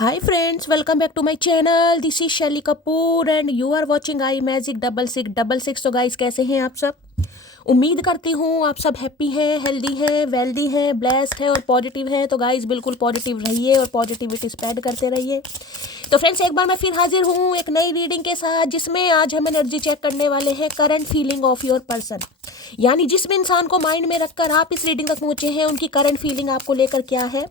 Hi friends, welcome back to my channel. This is Shelly Kapoor and you are watching I magic 6666। तो guys कैसे हैं आप सब? उम्मीद करती हूँ आप सब हैप्पी हैं, हेल्दी हैं, वेल्दी हैं, ब्लेस्ड हैं और पॉजिटिव हैं। तो गाइस बिल्कुल पॉजिटिव रहिए और पॉजिटिविटी स्प्रेड करते रहिए। तो फ्रेंड्स एक बार मैं फिर हाजिर हूँ एक नई रीडिंग के साथ, जिसमें आज हम एनर्जी चेक करने वाले हैं current feeling of your person. यानी जिस भी इंसान को माइंड में रखकर आप इस रीडिंग तक पहुंचे हैं, उनकी करंट फीलिंग आपको लेकर क्या है,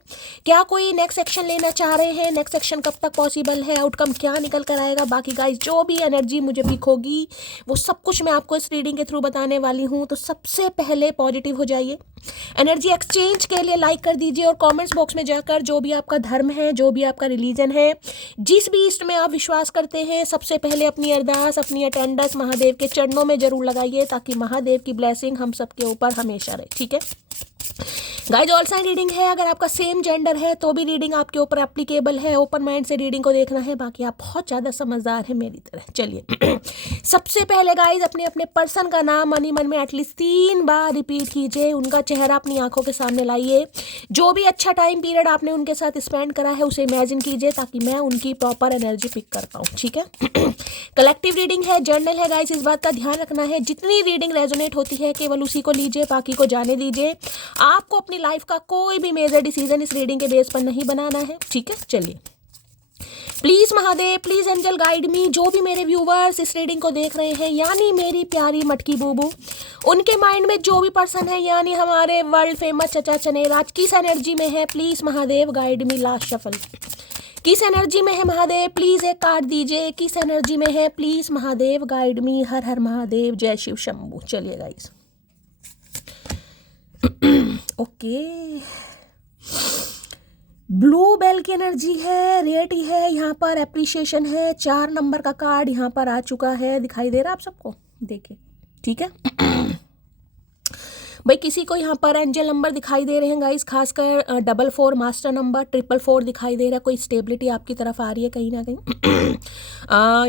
क्या कोई नेक्स्ट एक्शन लेना चाह रहे हैं, नेक्स्ट एक्शन कब तक पॉसिबल है, आउटकम क्या निकल कर आएगा। बाकी गाइस जो भी एनर्जी मुझे पिक होगी वो सब कुछ मैं आपको इस रीडिंग के थ्रू बताने वाली हूँ। तो सबसे पहले पॉजिटिव हो जाइए, एनर्जी एक्सचेंज के लिए लाइक कर दीजिए और कमेंट्स बॉक्स में जाकर जो भी आपका धर्म है, जो भी आपका रिलीजन है, जिस भी इष्ट में आप विश्वास करते हैं, सबसे पहले अपनी अरदास, अपनी अटेंडेंस महादेव के चरणों में जरूर लगाइए, ताकि महादेव की ब्लेसिंग हम सबके ऊपर हमेशा रहे। ठीक है गाइस, ऑल साइन रीडिंग है। अगर आपका सेम जेंडर है तो भी रीडिंग आपके ऊपर एप्लीकेबल है। ओपन माइंड से रीडिंग को देखना है। बाकी आप बहुत ज़्यादा समझदार हैं मेरी तरह। चलिए सबसे पहले गाइस अपने अपने पर्सन का नाम मनी मन में एटलीस्ट 3 बार रिपीट कीजिए। उनका चेहरा अपनी आंखों के सामने लाइए। जो भी अच्छा टाइम पीरियड आपने उनके साथ स्पेंड करा है उसे इमेजिन कीजिए, ताकि मैं उनकी प्रॉपर एनर्जी पिक कर पाऊँ। ठीक है कलेक्टिव रीडिंग है, जर्नल है गाइस। इस बात का ध्यान रखना है, जितनी रीडिंग रेजोनेट होती है केवल उसी को लीजिए, बाकी को जाने दीजिए। आपको अपनी लाइफ का कोई भी मेजर डिसीजन इस रीडिंग के बेस पर नहीं बनाना है। ठीक है चलिए, please Mahadev, please angel guide me. जो भी मेरे व्यूवर्स इस रीडिंग को देख रहे हैं, यानी मेरी प्यारी मटकी बूबू, उनके माइंड में जो भी पर्सन है, यानी हमारे वर्ल्ड फेमस चचा चनेराज, किस एनर्जी में है please Mahadev guide me. Last shuffle, किस एनर्जी में है महादेव, प्लीज एक कार्ड दीजिए। किस एनर्जी में है प्लीज महादेव गाइड मी। हर हर महादेव, जय शिव शंभू। चलिए गाइस ओके, ब्लू बेल की एनर्जी है, रेटी है, यहाँ पर एप्रिशिएशन है। 4 नंबर का कार्ड यहाँ पर आ चुका है, दिखाई दे रहा है आप सबको, देखिए। ठीक है भाई, किसी को यहाँ पर एंजल नंबर दिखाई दे रहे हैं गाइस, खासकर 44 मास्टर नंबर, 444 दिखाई दे रहा है। कोई स्टेबिलिटी आपकी तरफ आ रही है कहीं ना कहीं।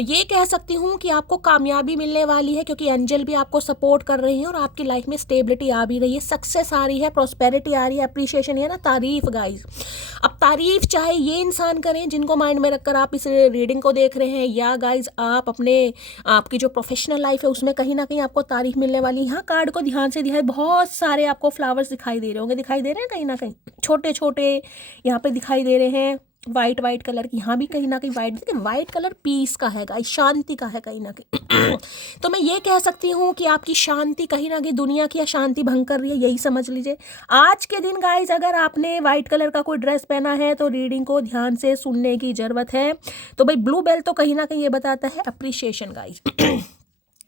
ये कह सकती हूँ कि आपको कामयाबी मिलने वाली है, क्योंकि एंजल भी आपको सपोर्ट कर रहे हैं और आपकी लाइफ में स्टेबिलिटी आ भी रही है, सक्सेस आ रही है, प्रॉस्पेरिटी आ रही है, अप्रिशिएशन है ना, तारीफ गाइस। अब तारीफ चाहे ये इंसान करें जिनको माइंड में रखकर आप इस रीडिंग को देख रहे हैं, या गाइज आप अपने आपकी जो प्रोफेशनल लाइफ है उसमें कहीं ना कहीं आपको तारीफ मिलने वाली है। यहाँ कार्ड को ध्यान से दिखाए, बहुत सारे आपको फ्लावर्स दिखाई दे रहे होंगे, दिखाई दे रहे हैं कहीं ना कहीं, छोटे छोटे यहाँ पे दिखाई दे रहे हैं, वाइट कलर की। यहाँ भी कहीं ना कहीं वाइट, देखिए वाइट कलर पीस का है गाइस, शांति का है कहीं ना कहीं। तो मैं ये कह सकती हूँ कि आपकी शांति कहीं ना कहीं दुनिया की अशांति भंग कर रही है, यही समझ लीजिए। आज के दिन गाइस अगर आपने वाइट कलर का कोई ड्रेस पहना है तो रीडिंग को ध्यान से सुनने की जरूरत है। तो भाई ब्लू बेल तो कहीं ना कहीं ये बताता है अप्रिशिएशन गाइस।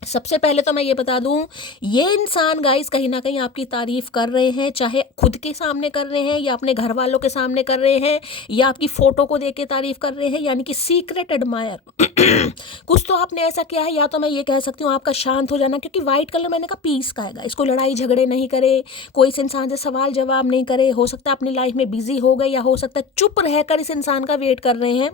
सबसे पहले तो मैं ये बता दूं, ये इंसान गाइस कहीं ना कहीं आपकी तारीफ कर रहे हैं, चाहे खुद के सामने कर रहे हैं या अपने घर वालों के सामने कर रहे हैं, या आपकी फोटो को देख के तारीफ कर रहे हैं, यानी कि सीक्रेट एडमायर। कुछ तो आपने ऐसा किया है, या तो मैं ये कह सकती हूँ आपका शांत हो जाना, क्योंकि व्हाइट कलर मैंने कहा पीस का है। इसको लड़ाई झगड़े नहीं करे, कोई इस इंसान से सवाल जवाब नहीं करे। हो सकता है अपनी लाइफ में बिजी हो गए, या हो सकता है चुप रहकर इस इंसान का वेट कर रहे हैं।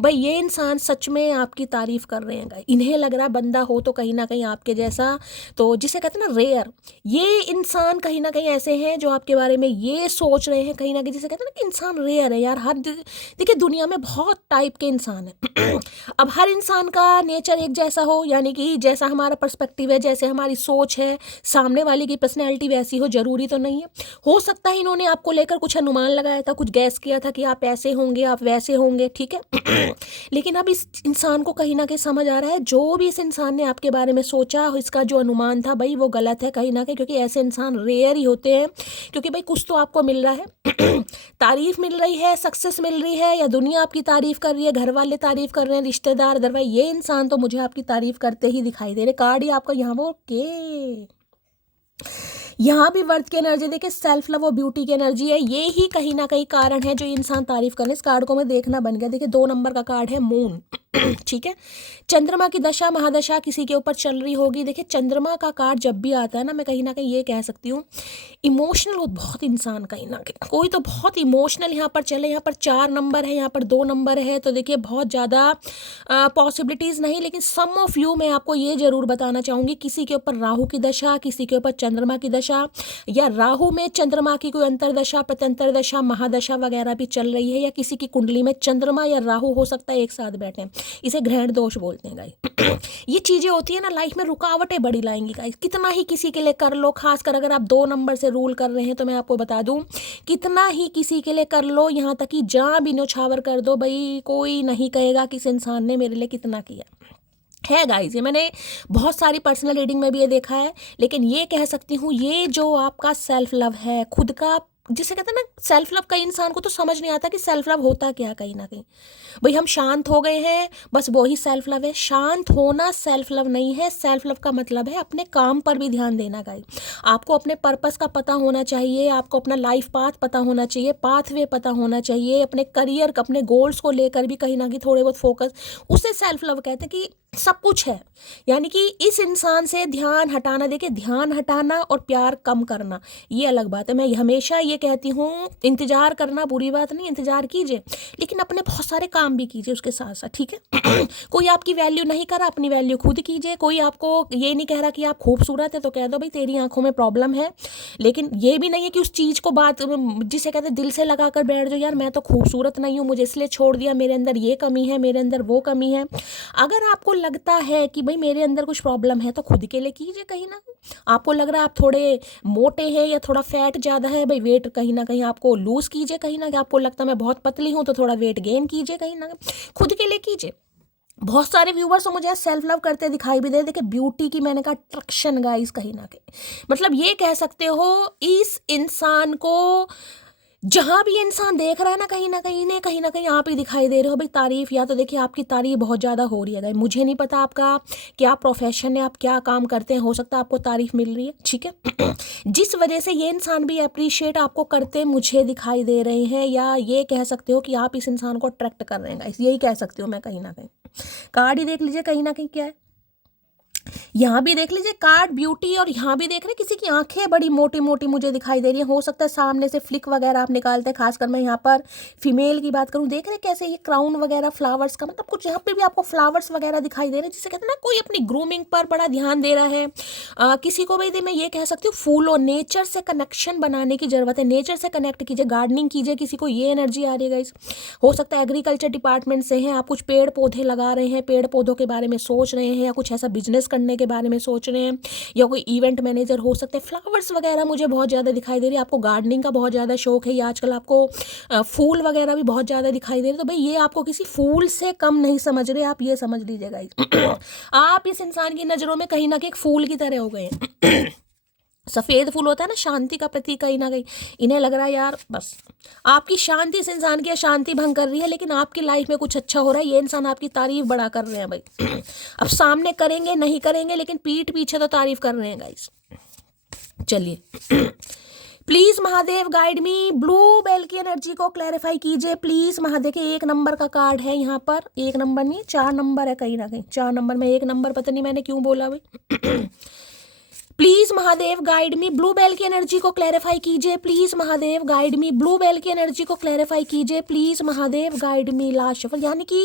भाई ये इंसान सच में आपकी तारीफ कर रहे हैं, इन्हें लग रहा बंदा हो तो कहीं ना कहीं आपके जैसा, तो जिसे कहते हैं ना रेयर, ये इंसान कहीं ना कहीं ऐसे हैं जो आपके बारे में ये सोच रहे हैं कहीं ना कहीं, जिसे कहते हैं ना कि इंसान रेयर है यार। हर देखिए दुनिया में बहुत टाइप के इंसान हैं। अब हर इंसान का नेचर एक जैसा हो, यानी कि जैसा हमारा पर्सपेक्टिव है, जैसे हमारी सोच है, सामने वाले की पर्सनैलिटी वैसी हो, जरूरी तो नहीं है। हो सकता है इन्होंने आपको लेकर कुछ अनुमान लगाया था, कुछ गैस किया था कि आप ऐसे होंगे, आप वैसे होंगे। ठीक है लेकिन अब इस इंसान को कहीं ना कहीं समझ आ रहा है, जो भी इस इंसान ने आपके बारे में सोचा, इसका जो अनुमान था भाई वो गलत है कहीं ना कहीं, क्योंकि ऐसे इंसान रेयर ही होते हैं। क्योंकि भाई कुछ तो आपको मिल रहा है, तारीफ मिल रही है, सक्सेस मिल रही है, या दुनिया आपकी तारीफ कर रही है, घर वाले तारीफ कर रहे हैं, रिश्तेदार, अदरवाइज ये इंसान तो मुझे आपकी तारीफ करते ही दिखाई दे रहे। कार्ड ही आपका यहाँ वो यहाँ भी वर्थ की एनर्जी देखिए, सेल्फ लव और ब्यूटी की एनर्जी है। ये ही कहीं ना कहीं कारण है जो इंसान तारीफ करने, इस कार्ड को मैं देखना बन गया। देखिए 2 नंबर का कार्ड है मून। ठीक है। चंद्रमा की दशा महादशा किसी के ऊपर चल रही होगी। देखिए चंद्रमा का कार्ड जब भी आता है ना, मैं कहीं ना कहीं ये कह सकती हूँ इमोशनल हो बहुत इंसान, कहीं ना कहीं कोई तो बहुत इमोशनल यहाँ पर चले। यहाँ पर 4 नंबर है, यहाँ पर 2 नंबर है, तो देखिए बहुत ज़्यादा पॉसिबिलिटीज़ नहीं, लेकिन सम ऑफ यू मैं आपको ये ज़रूर बताना चाहूँगी, किसी के ऊपर राहु की दशा, किसी के ऊपर चंद्रमा की दशा, या राहु में चंद्रमा की कोई अंतरदशा प्रत्यंतर दशा महादशा वगैरह भी चल रही है, या किसी की कुंडली में चंद्रमा या राहु हो सकता है एक साथ बैठे, इसे ग्रहण दोष बोलते हैं गाइस। ये चीज़ें होती है ना लाइफ में, रुकावटें बड़ी लाएंगी गाइस। कितना ही किसी के लिए कर लो, खासकर अगर आप 2 नंबर से रूल कर रहे हैं, तो मैं आपको बता दूं कितना ही किसी के लिए कर लो, यहाँ तक कि जहाँ भी न्यौछावर कर दो भाई, कोई नहीं कहेगा कि इस इंसान ने मेरे लिए कितना किया है गाइज। ये मैंने बहुत सारी पर्सनल रीडिंग में भी ये देखा है, लेकिन ये कह सकती हूँ ये जो आपका सेल्फ लव है, खुद का जिसे कहते हैं ना सेल्फ लव, कई इंसान को तो समझ नहीं आता कि सेल्फ लव होता क्या। कहीं ना कहीं भाई हम शांत हो गए हैं, बस वो ही सेल्फ लव है। शांत होना सेल्फ लव नहीं है। सेल्फ लव का मतलब है अपने काम पर भी ध्यान देना गाइस। आपको अपने पर्पस का पता होना चाहिए, आपको अपना लाइफ पाथ पता होना चाहिए, पाथवे पता होना चाहिए, अपने करियर अपने गोल्स को लेकर भी कहीं ना कहीं थोड़े बहुत फोकस, उसे सेल्फ लव कहते हैं कि सब कुछ है। यानी कि इस इंसान से ध्यान हटाना, देखिए ध्यान हटाना और प्यार कम करना ये अलग बात है। मैं हमेशा ये कहती हूँ इंतजार करना बुरी बात नहीं, इंतजार कीजिए, लेकिन अपने बहुत सारे काम भी कीजिए उसके साथ साथ, ठीक है। कोई आपकी वैल्यू नहीं कर रहा, अपनी वैल्यू खुद कीजिए। कोई आपको ये नहीं कह रहा कि आप खूबसूरत है तो कह दो भाई तेरी आंखों में प्रॉब्लम है, लेकिन ये भी नहीं है कि उस चीज़ को बात जिसे कहते हैं दिल से लगा कर बैठ जाओ, यार मैं तो खूबसूरत नहीं हूँ, मुझे इसलिए छोड़ दिया, मेरे अंदर ये कमी है, मेरे अंदर वो कमी है। अगर आपको लगता है कि भाई मेरे अंदर कुछ प्रॉब्लम है तो खुद के लिए कीजिए। कहीं ना आपको लग रहा है आप थोड़े मोटे हैं या थोड़ा फैट ज़्यादा है, भाई वेट कहीं ना कहीं आपको लूज़ कीजिए। कहीं ना आपको लगता है मैं बहुत पतली हूँ तो थोड़ा वेट गेन कीजिए, कहीं ना खुद के लिए कीजिए। बहुत सारे व्यूवर्स तो मुझे सेल्फ लव करते दिखाई भी दे। देखिए ब्यूटी की मैंने कहा अट्रैक्शन गाइस, कहीं ना कहीं मतलब ये कह सकते हो इस इंसान को जहाँ भी इंसान देख रहा है ना, कहीं ना कहीं आप ही दिखाई दे रहे हो भाई। तारीफ, या तो देखिए आपकी तारीफ बहुत ज़्यादा हो रही है गाइस। मुझे नहीं पता आपका क्या प्रोफेशन है, आप क्या काम करते हैं, हो सकता है आपको तारीफ मिल रही है, ठीक है। जिस वजह से ये इंसान भी अप्रिशिएट आपको करते मुझे दिखाई दे रहे हैं, या ये कह सकते हो कि आप इस इंसान को अट्रैक्ट कर रहे हैं गाइस, यही कह सकती हूँ मैं। कहीं ना कहीं कार्ड ही देख लीजिए, कहीं ना कहीं क्या है, यहाँ भी देख लीजिए कार्ड ब्यूटी, और यहाँ भी देख रहे हैं किसी की आंखें बड़ी मोटी मोटी मुझे दिखाई दे रही है। हो सकता है सामने से फ्लिक वगैरह आप निकालते हैं, खासकर मैं यहाँ पर फीमेल की बात करूँ, देख रहे हैं कैसे ये क्राउन वगैरह फ्लावर्स का, मतलब कुछ यहाँ पे भी आपको फ्लावर्स वगैरह दिखाई दे रहे हैं, जिसे कहते हैं ना कोई अपनी ग्रूमिंग पर बड़ा ध्यान दे रहा है। किसी को भाई मैं ये कह सकती हूँ फूलों नेचर से कनेक्शन बनाने की जरूरत है। नेचर से कनेक्ट कीजिए, गार्डनिंग कीजिए, किसी को ये एनर्जी आ रही है गाइस। हो सकता है एग्रीकल्चर डिपार्टमेंट से हैं, आप कुछ पेड़ पौधे लगा रहे हैं, पेड़ पौधों के बारे में सोच रहे हैं, या कुछ ऐसा बिजनेस करने के बारे में सोच रहे हैं, या कोई इवेंट मैनेजर हो सकते हैं। फ्लावर्स वगैरह मुझे बहुत ज़्यादा दिखाई दे रही है। आपको गार्डनिंग का बहुत ज़्यादा शौक है, या आजकल आपको फूल वगैरह भी बहुत ज़्यादा दिखाई दे रहे, तो भाई ये आपको किसी फूल से कम नहीं समझ रहे, आप ये समझ लीजिएगा। आप इस इंसान की नज़रों में कहीं ना कहीं एक फूल की तरह हो गए हैं। सफ़ेद फूल होता है ना शांति का प्रतीक, कहीं ना कहीं इन्हें लग रहा है यार बस आपकी शांति इस इंसान की शांति भंग कर रही है, लेकिन आपकी लाइफ में कुछ अच्छा हो रहा है। ये इंसान आपकी तारीफ बड़ा कर रहे हैं भाई। अब सामने करेंगे नहीं करेंगे, लेकिन पीठ पीछे तो तारीफ कर रहे हैं गाइस। चलिए please Mahadev guide me, blue bell की एनर्जी को क्लैरिफाई कीजिए प्लीज महादेव के। 1 नंबर का कार्ड है यहाँ पर, 1 नंबर नहीं 4 नंबर है, कहीं ना कहीं 4 नंबर में 1 नंबर, पता नहीं मैंने क्यों बोला भाई। Please Mahadev guide me, blue bell की एनर्जी को क्लैरिफाई कीजिए please Mahadev guide me, blue bell की एनर्जी को क्लैरिफाई कीजिए please Mahadev guide me. Last shuffle, यानी कि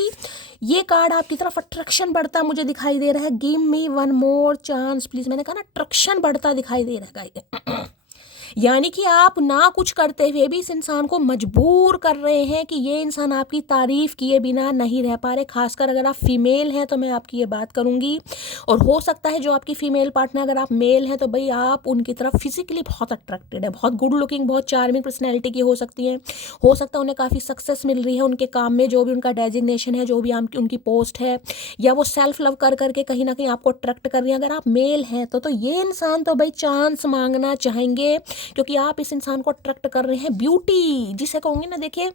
ये कार्ड आपकी तरफ अट्रैक्शन बढ़ता मुझे दिखाई दे रहा है। Give me 1 more chance please, मैंने कहा ना अट्रैक्शन बढ़ता दिखाई दे रहा है गाइड। यानी कि आप ना कुछ करते हुए भी इस इंसान को मजबूर कर रहे हैं कि ये इंसान आपकी तारीफ किए बिना नहीं रह पा रहे। खासकर अगर आप फीमेल हैं तो मैं आपकी ये बात करूंगी, और हो सकता है जो आपकी फीमेल पार्टनर अगर आप मेल हैं तो भाई आप उनकी तरफ फिजिकली बहुत अट्रैक्टेड है, बहुत गुड लुकिंग, बहुत चार्मिंग पर्सनैलिटी की हो सकती है। हो सकता है उन्हें काफ़ी सक्सेस मिल रही है उनके काम में, जो भी उनका डेजिग्नेशन है, जो भी उनकी पोस्ट है, या वो सेल्फ लव कर करके कहीं ना कहीं आपको अट्रैक्ट कर रही है। अगर आप मेल हैं तो ये इंसान तो भाई चांस मांगना चाहेंगे, क्योंकि आप इस इंसान को अट्रैक्ट कर रहे हैं। ब्यूटी जिसे कहूंगी ना, देखिए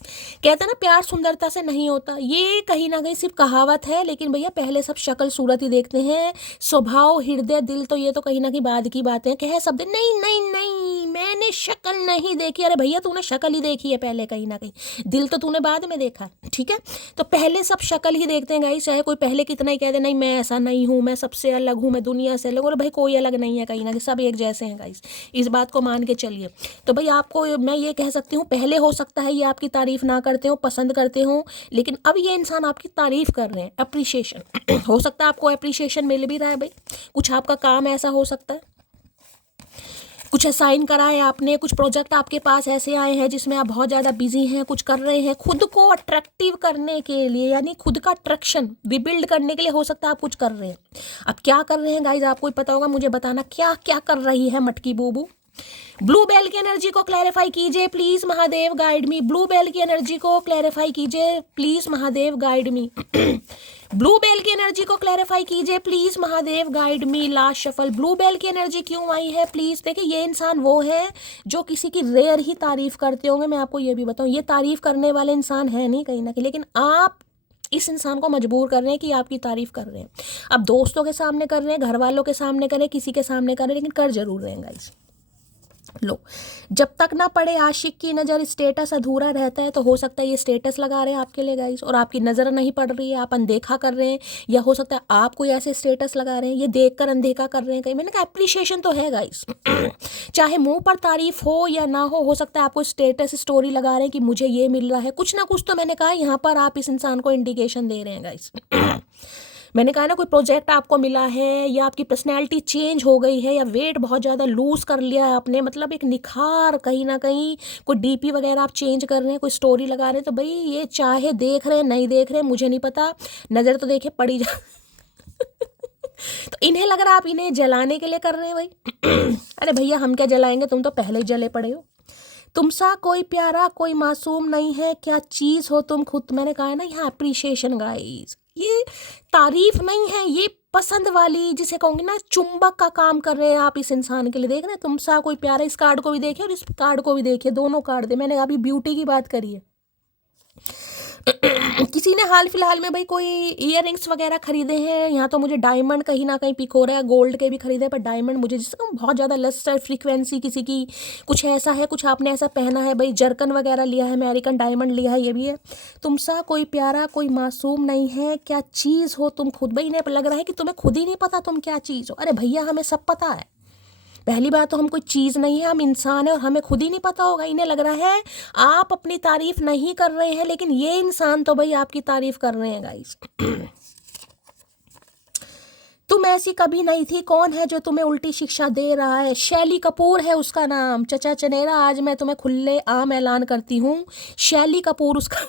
कहते हैं ना प्यार सुंदरता से नहीं होता, ये कहीं ना कहीं सिर्फ कहावत है, लेकिन भैया पहले सब शक्ल सूरत ही देखते हैं, स्वभाव हृदय दिल तो ये तो कहीं ना कहीं बाद की बातें। कहे शब्द नहीं नहीं नहीं, मैंने शक्ल नहीं देखी। अरे भैया तूने शक्ल ही देखी है पहले कहीं ना कहीं, दिल तो तूने बाद में देखा है, ठीक है। तो पहले सब शक्ल ही देखते हैं गाइस, चाहे कोई पहले कितना ही कह दे नहीं मैं ऐसा नहीं हूँ, मैं सबसे अलग हूँ, मैं दुनिया से अलग हूँ। भाई कोई अलग नहीं है कहीं ना कहीं, सब एक जैसे हैं गाइस, इस बात को मान के चलिए। तो भाई आपको मैं ये कह सकती हूँ, पहले हो सकता है ये आपकी तारीफ ना करते हो, पसंद करते हो, लेकिन अब ये इंसान आपकी तारीफ कर रहे हैं, अप्रिशिएशन हो सकता है आपको अप्रिशिएशन मिल भी रहा है। भाई कुछ आपका काम ऐसा हो सकता है, कुछ असाइन करा है आपने, कुछ प्रोजेक्ट आपके पास ऐसे आए हैं जिसमें आप बहुत ज़्यादा बिजी हैं, कुछ कर रहे हैं खुद को अट्रैक्टिव करने के लिए, यानी खुद का अट्रैक्शन रिबिल्ड करने के लिए हो सकता है आप कुछ कर रहे हैं। अब क्या कर रहे हैं गाइज आपको ही पता होगा, मुझे बताना क्या क्या कर रही है मटकी बूबू। ब्लू बेल की एनर्जी को क्लैरिफाई कीजिए please Mahadev guide me. Blue bell की एनर्जी को क्लैरिफाई कीजिए please Mahadev guide me. Blue bell की एनर्जी को क्लैरिफाई कीजिए please Mahadev guide me. Last shuffle, blue bell की एनर्जी क्यों आई है प्लीज। देखिए ये इंसान वो है जो किसी की रेयर ही तारीफ करते होंगे, मैं आपको ये भी बताऊं, ये तारीफ करने वाले इंसान है नहीं कहीं ना कहीं, लेकिन आप इस इंसान को मजबूर कर रहे हैं कि आपकी तारीफ कर रहे हैं। अब दोस्तों के सामने कर रहे हैं, घर वालों के सामने कर रहे हैं, किसी के सामने कर रहे हैं, लेकिन कर जरूर रहे हैं गाइस। लो, जब तक ना पड़े आशिक की नज़र स्टेटस अधूरा रहता है, तो हो सकता है ये स्टेटस लगा रहे हैं आपके लिए गाइस और आपकी नज़र नहीं पड़ रही है, आप अनदेखा कर रहे हैं, या हो सकता है आप कोई ऐसे स्टेटस लगा रहे हैं ये देखकर अनदेखा कर रहे हैं कहीं। मैंने कहा अप्रिशिएशन तो है गाइस चाहे मुंह पर तारीफ हो या ना हो सकता है आपको स्टेटस स्टोरी लगा रहे हैं कि मुझे ये मिल रहा है, कुछ ना कुछ तो मैंने कहा यहाँ पर आप इस इंसान को इंडिकेशन दे रहे हैं गाइस। मैंने कहा ना कोई प्रोजेक्ट आपको मिला है, या आपकी पर्सनैलिटी चेंज हो गई है, या वेट बहुत ज़्यादा लूज़ कर लिया है आपने, मतलब एक निखार कहीं ना कहीं, कोई डीपी वगैरह आप चेंज कर रहे हैं, कोई स्टोरी लगा रहे हैं, तो भाई ये चाहे देख रहे हैं नहीं देख रहे हैं मुझे नहीं पता, नज़र तो देखे पड़ी जा तो इन्हें लग रहा है आप इन्हें जलाने के लिए कर रहे हैं भाई। अरे भैया हम क्या जलाएंगे, तुम तो पहले ही जले पड़े हो। तुमसा कोई प्यारा कोई मासूम नहीं है, क्या चीज़ हो तुम खुद। मैंने कहा है ना यहाँ अप्रिशिएशन गाइस, ये तारीफ नहीं है, ये पसंद वाली जिसे कहूँगी ना चुंबक का काम कर रहे हैं आप इस इंसान के लिए। देख रहे हैं तुमसा कोई प्यारा, इस कार्ड को भी देखिए और इस कार्ड को भी देखिए, दोनों कार्ड दे। मैंने अभी ब्यूटी की बात करी है। किसी ने हाल फिलहाल में भाई कोई इयररिंग्स वगैरह खरीदे हैं, यहाँ तो मुझे डायमंड कहीं ना कहीं पिक हो रहा है, गोल्ड के भी खरीदे पर डायमंड मुझे जिसका बहुत ज़्यादा लस्टर फ्रीक्वेंसी किसी की कुछ ऐसा है, कुछ आपने ऐसा पहना है भाई, जर्कन वगैरह लिया है, अमेरिकन डायमंड लिया है, ये भी है। तुमसा कोई प्यारा कोई मासूम नहीं है, क्या चीज़ हो तुम खुद। भाई इन्हें लग रहा है कि तुम्हें खुद ही नहीं पता तुम क्या चीज़ हो। अरे भैया हमें सब पता है, पहली बात तो हम कोई चीज़ नहीं है, हम इंसान है और हमें खुद ही नहीं पता होगा। इन्हें लग रहा है आप अपनी तारीफ नहीं कर रहे हैं, लेकिन ये इंसान तो भाई आपकी तारीफ कर रहे हैं गाइस। तुम ऐसी कभी नहीं थी, कौन है जो तुम्हें उल्टी शिक्षा दे रहा है। शैली कपूर है उसका नाम। चचा चनेरा आज मैं तुम्हें खुले आम ऐलान करती हूँ, शैली कपूर उसका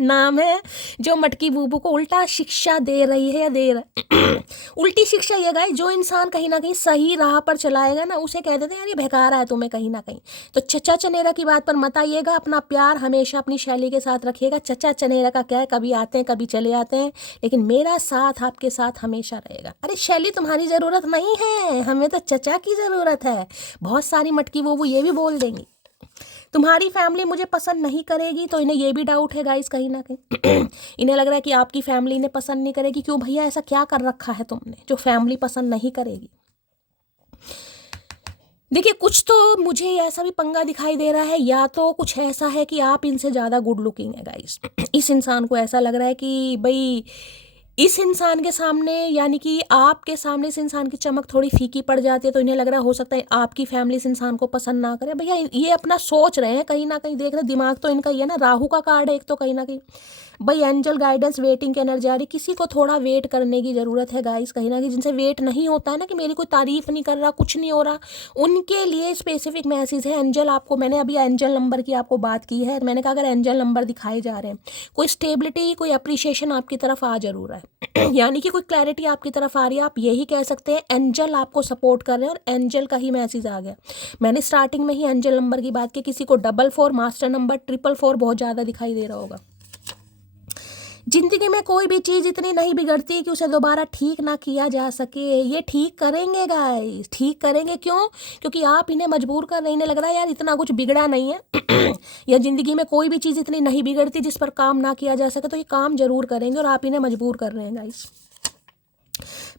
नाम है जो मटकी बूबू को उल्टा शिक्षा दे रही है या दे रहा है। उल्टी शिक्षा ये गाइस, जो इंसान कहीं ना कहीं सही राह पर चलाएगा ना उसे कह देते हैं यार ये बहका रहा है तुम्हें कहीं ना कहीं। तो चचा चनेरा की बात पर मत आइएगा, अपना प्यार हमेशा अपनी शैली के साथ रखिएगा। चचा चनेरा का क्या है, कभी आते हैं कभी चले आते हैं, लेकिन मेरा साथ आपके साथ हमेशा रहेगा। अरे शैली तुम्हारी ज़रूरत नहीं है, हमें तो चचा की ज़रूरत है। बहुत सारी मटकी बूबू ये भी बोल देंगी तुम्हारी फैमिली मुझे पसंद नहीं करेगी, तो इन्हें ये भी डाउट है गाइस कहीं ना कहीं। इन्हें लग रहा है कि आपकी फैमिली इन्हें पसंद नहीं करेगी। क्यों भैया, ऐसा क्या कर रखा है तुमने जो फैमिली पसंद नहीं करेगी। देखिए कुछ तो मुझे ऐसा भी पंगा दिखाई दे रहा है, या तो कुछ ऐसा है कि आप इनसे ज़्यादा गुड लुकिंग है गाइस। इस इंसान को ऐसा लग रहा है कि भाई इस इंसान के सामने, यानी कि आपके सामने इस इंसान की चमक थोड़ी फीकी पड़ जाती है, तो इन्हें लग रहा है हो सकता है आपकी फैमिली इस इंसान को पसंद ना करे। भैया ये अपना सोच रहे हैं कहीं ना कहीं, देख रहे दिमाग तो इनका ही है ना। राहु का कार्ड है एक तो कहीं ना कहीं। भाई एंजल गाइडेंस वेटिंग की एनर्जी आ रही, किसी को थोड़ा वेट करने की ज़रूरत है गाइस कहीं ना कहीं। जिनसे वेट नहीं होता है ना कि मेरी कोई तारीफ नहीं कर रहा, कुछ नहीं हो रहा, उनके लिए स्पेसिफिक मैसेज है। एंजल आपको, मैंने अभी एंजल नंबर की आपको बात की है, मैंने कहा अगर एंजल नंबर दिखाए जा रहे हैं, कोई स्टेबिलिटी कोई अप्रिशिएशन आपकी तरफ आ जरूर है। यानी कि कोई क्लैरिटी आपकी तरफ आ रही है, आप यही कह सकते हैं एंजल आपको सपोर्ट कर रहे हैं, और एंजल का ही मैसेज आ गया। मैंने स्टार्टिंग में ही एंजल नंबर की बात की, किसी को 44 मास्टर नंबर 444 बहुत ज़्यादा दिखाई दे रहा होगा। जिंदगी में कोई भी चीज़ इतनी नहीं बिगड़ती कि उसे दोबारा ठीक ना किया जा सके। ये ठीक करेंगे गाइस, ठीक करेंगे। क्यों? क्योंकि आप इन्हें मजबूर कर रहे हैं। इन्हें लग रहा है यार इतना कुछ बिगड़ा नहीं है या ज़िंदगी में कोई भी चीज़ इतनी नहीं बिगड़ती जिस पर काम ना किया जा सके, तो ये काम जरूर करेंगे और आप इन्हें मजबूर कर रहे हैं गाइस।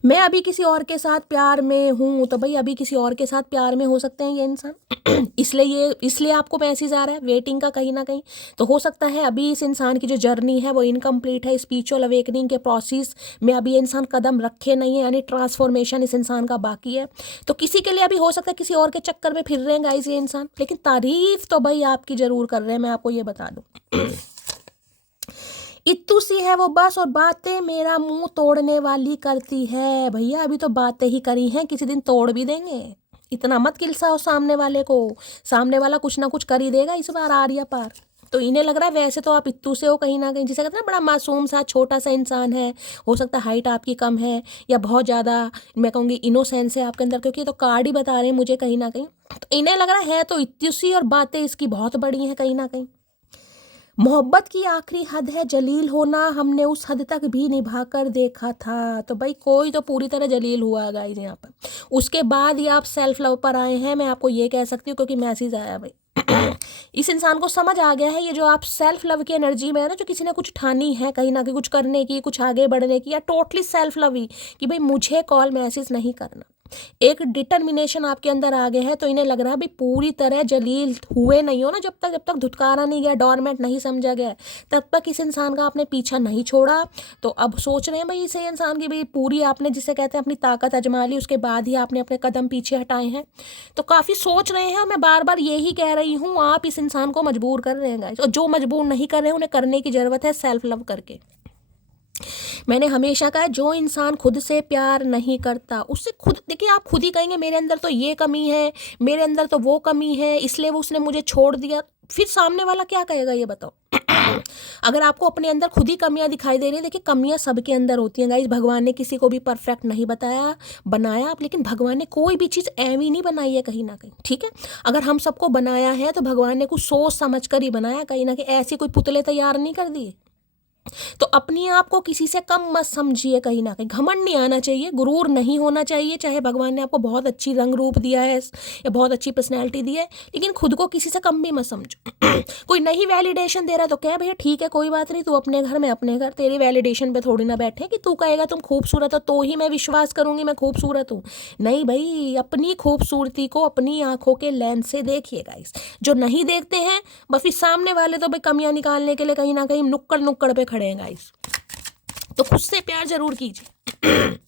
मैं अभी किसी और के साथ प्यार में हूँ, तो भाई अभी किसी और के साथ प्यार में हो सकते हैं ये इंसान इसलिए आपको मैसेज आ रहा है वेटिंग का कहीं ना कहीं। तो हो सकता है अभी इस इंसान की जो जर्नी है वो इनकम्प्लीट है, स्पिरिचुअल अवेकनिंग के प्रोसेस में अभी ये इंसान कदम रखे नहीं है, यानी ट्रांसफॉर्मेशन इस इंसान का बाकी है। तो किसी के लिए अभी हो सकता है किसी और के चक्कर में फिर रहे हैं गाइस ये इंसान, लेकिन तारीफ तो भाई आपकी जरूर कर रहे हैं, मैं आपको ये बता दूं। इत्तू सी है वो बस, और बातें मेरा मुंह तोड़ने वाली करती है। भैया अभी तो बातें ही करी हैं, किसी दिन तोड़ भी देंगे। इतना मत किलसाओ सामने वाले को, सामने वाला कुछ ना कुछ कर ही देगा इस बार आर्या पार। तो इन्हें लग रहा है वैसे तो आप इत्तू से हो कहीं ना कहीं, जिसे कहते हैं ना बड़ा मासूम सा छोटा सा इंसान है, हो सकता है हाइट आपकी कम है या बहुत ज़्यादा मैं कहूँगी इनोसेंस है आपके अंदर, क्योंकि ये तो कार्ड ही बता रहे हैं मुझे कहीं ना कहीं। तो इन्हें लग रहा है तो इत्तू सी, और बातें इसकी बहुत बड़ी हैं कहीं ना कहीं। मोहब्बत की आखिरी हद है जलील होना, हमने उस हद तक भी निभा कर देखा था। तो भाई कोई तो पूरी तरह जलील हुआ है गाइस यहाँ पर, उसके बाद ही आप सेल्फ लव पर आए हैं, मैं आपको ये कह सकती हूँ, क्योंकि मैसेज आया भाई। इस इंसान को समझ आ गया है ये जो आप सेल्फ लव की एनर्जी में है ना, जो किसी ने कुछ ठानी है कहीं ना कहीं कुछ करने की, कुछ आगे बढ़ने की, या टोटली सेल्फ लव ही कि भाई मुझे कॉल मैसेज नहीं करना, एक डिटर्मिनेशन आपके अंदर आ गया है। तो इन्हें लग रहा है भाई पूरी तरह जलील हुए नहीं हो ना, जब तक धुतकारा नहीं गया, डोरमेट नहीं समझा गया, तब तक इस इंसान का आपने पीछा नहीं छोड़ा। तो अब सोच रहे हैं भाई इस इंसान की भाई पूरी आपने जिसे कहते हैं अपनी ताकत आजमा ली, उसके बाद ही आपने अपने कदम पीछे हटाए हैं। तो काफ़ी सोच रहे हैं, और मैं बार बार यही कह रही हूँ, आप इस इंसान को मजबूर कर रहे हैं गाइस, और जो मजबूर नहीं कर रहे हैं उन्हें करने की ज़रूरत है सेल्फ लव करके। मैंने हमेशा कहा जो इंसान खुद से प्यार नहीं करता उससे खुद, देखिए आप खुद ही कहेंगे मेरे अंदर तो ये कमी है, मेरे अंदर तो वो कमी है, इसलिए वो उसने मुझे छोड़ दिया, फिर सामने वाला क्या कहेगा ये बताओ। अगर आपको अपने अंदर खुद ही कमियां दिखाई दे रही हैं, देखिए कमियां सबके अंदर होती हैं गाइस, भगवान ने किसी को भी परफेक्ट नहीं बनाया, लेकिन भगवान ने कोई भी चीज़ ऐवी नहीं बनाई है कहीं ना कहीं, ठीक है। अगर हम सबको बनाया है तो भगवान ने कुछ सोच समझ कर ही बनाया कहीं ना कहीं, ऐसी कोई पुतले तैयार नहीं कर दिए। तो अपनी आप को किसी से कम मत समझिए कहीं ना कहीं, घमंड नहीं आना चाहिए, गुरूर नहीं होना चाहिए, चाहे भगवान ने आपको बहुत अच्छी रंग रूप दिया है या बहुत अच्छी पर्सनैलिटी दी है, लेकिन खुद को किसी से कम भी मत समझो। कोई नहीं वैलिडेशन दे रहा तो क्या भैया ठीक है कोई बात नहीं, तू अपने घर में अपने घर, तेरी वैलिडेशन पे थोड़ी ना बैठे कि तू कहेगा तुम खूबसूरत हो तो ही मैं विश्वास करूंगी मैं खूबसूरत हूँ। नहीं भाई, अपनी खूबसूरती को अपनी आंखों के लेंस से देखिए गाइस, जो नहीं देखते हैं बस फिर सामने वाले तो भाई कमियां निकालने के लिए कहीं ना कहीं नुक्कड़ नुक्कड़ पे खड़े हैं गाइस। तो खुद से प्यार जरूर कीजिए।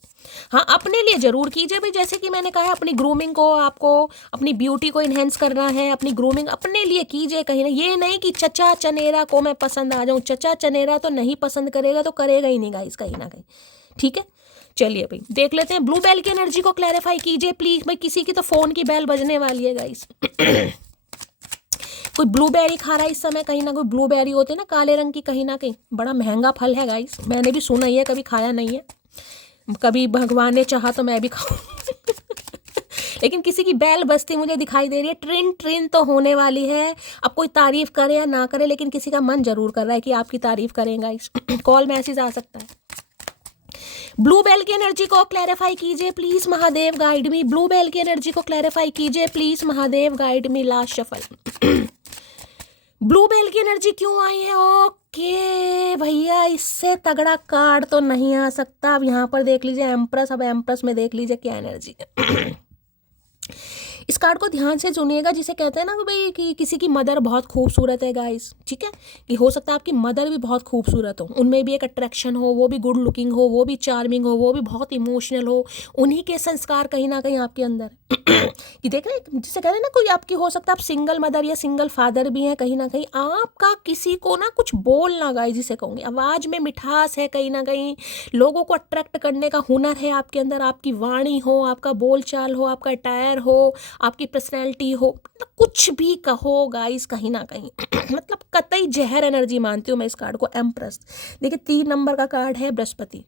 हाँ अपने लिए जरूर कीजिए भाई, जैसे कि मैंने कहा अपनी ग्रूमिंग को, आपको अपनी ब्यूटी को इन्हेंस करना है, अपनी ग्रूमिंग अपने लिए कीजिए कहीं ना, ये नहीं कि चचा चनेरा को मैं पसंद आ जाऊं, चचा चनेरा तो नहीं पसंद करेगा तो करेगा ही नहीं गाइस कहीं ना कहीं, ठीक है। चलिए भाई देख लेते हैं ब्लू बेल की एनर्जी को क्लैरिफाई कीजिए प्लीज भाई, किसी की तो फोन की बेल बजने वाली है गाइस। कोई ब्लूबेरी खा रहा है इस समय कहीं ना, कोई ब्लूबेरी होते हैं ना काले रंग की, कहीं ना कहीं बड़ा महंगा फल है गाइस, मैंने भी सुना ही है, कभी खाया नहीं है, कभी भगवान ने चाहा तो मैं भी खाऊं। लेकिन किसी की बैल बजती मुझे दिखाई दे रही है, ट्रेन ट्रेन तो होने वाली है। अब कोई तारीफ करे या ना करे, लेकिन किसी का मन जरूर कर रहा है कि आपकी तारीफ करें गाइस। कॉल मैसेज आ सकता है। ब्लू बेल की एनर्जी को क्लैरिफाई कीजिए please Mahadev guide me, blue bell की एनर्जी को क्लैरिफाई कीजिए please Mahadev guide me, last shuffle. Blue bell की एनर्जी क्यों आई है? ओके भैया, इससे तगड़ा कार्ड तो नहीं आ सकता। अब यहाँ पर देख लीजिए एम्प्रेस, अब एम्प्रेस में देख लीजिए क्या एनर्जी है। इस कार्ड को ध्यान से सुनिएगा, जिसे कहते हैं ना कि भाई कि किसी की मदर बहुत खूबसूरत है गाइस, ठीक है, कि हो सकता है आपकी मदर भी बहुत खूबसूरत हो, उनमें भी एक अट्रैक्शन हो, वो भी गुड लुकिंग हो, वो भी चार्मिंग हो, वो भी बहुत इमोशनल हो, उन्हीं के संस्कार कहीं ना कहीं आपके अंदर कि देख रहे हैं, जिसे कहते हैं ना कोई आपकी हो सकता है आप सिंगल मदर या सिंगल फादर भी हैं कहीं ना कहीं, आपका किसी को ना कुछ बोलना गाइस, जिसे कहूँगी आवाज़ में मिठास है कहीं ना कहीं, लोगों को अट्रैक्ट करने का हुनर है आपके अंदर, आपकी वाणी हो, आपका बोलचाल हो, आपका अटायर हो, आपकी पर्सनैलिटी हो, मतलब कुछ भी कहो गाइस कहीं ना कहीं मतलब कतई जहर एनर्जी मानती हूँ मैं इस कार्ड को। एम्प्रेस देखिए 3 नंबर का कार्ड है, बृहस्पति।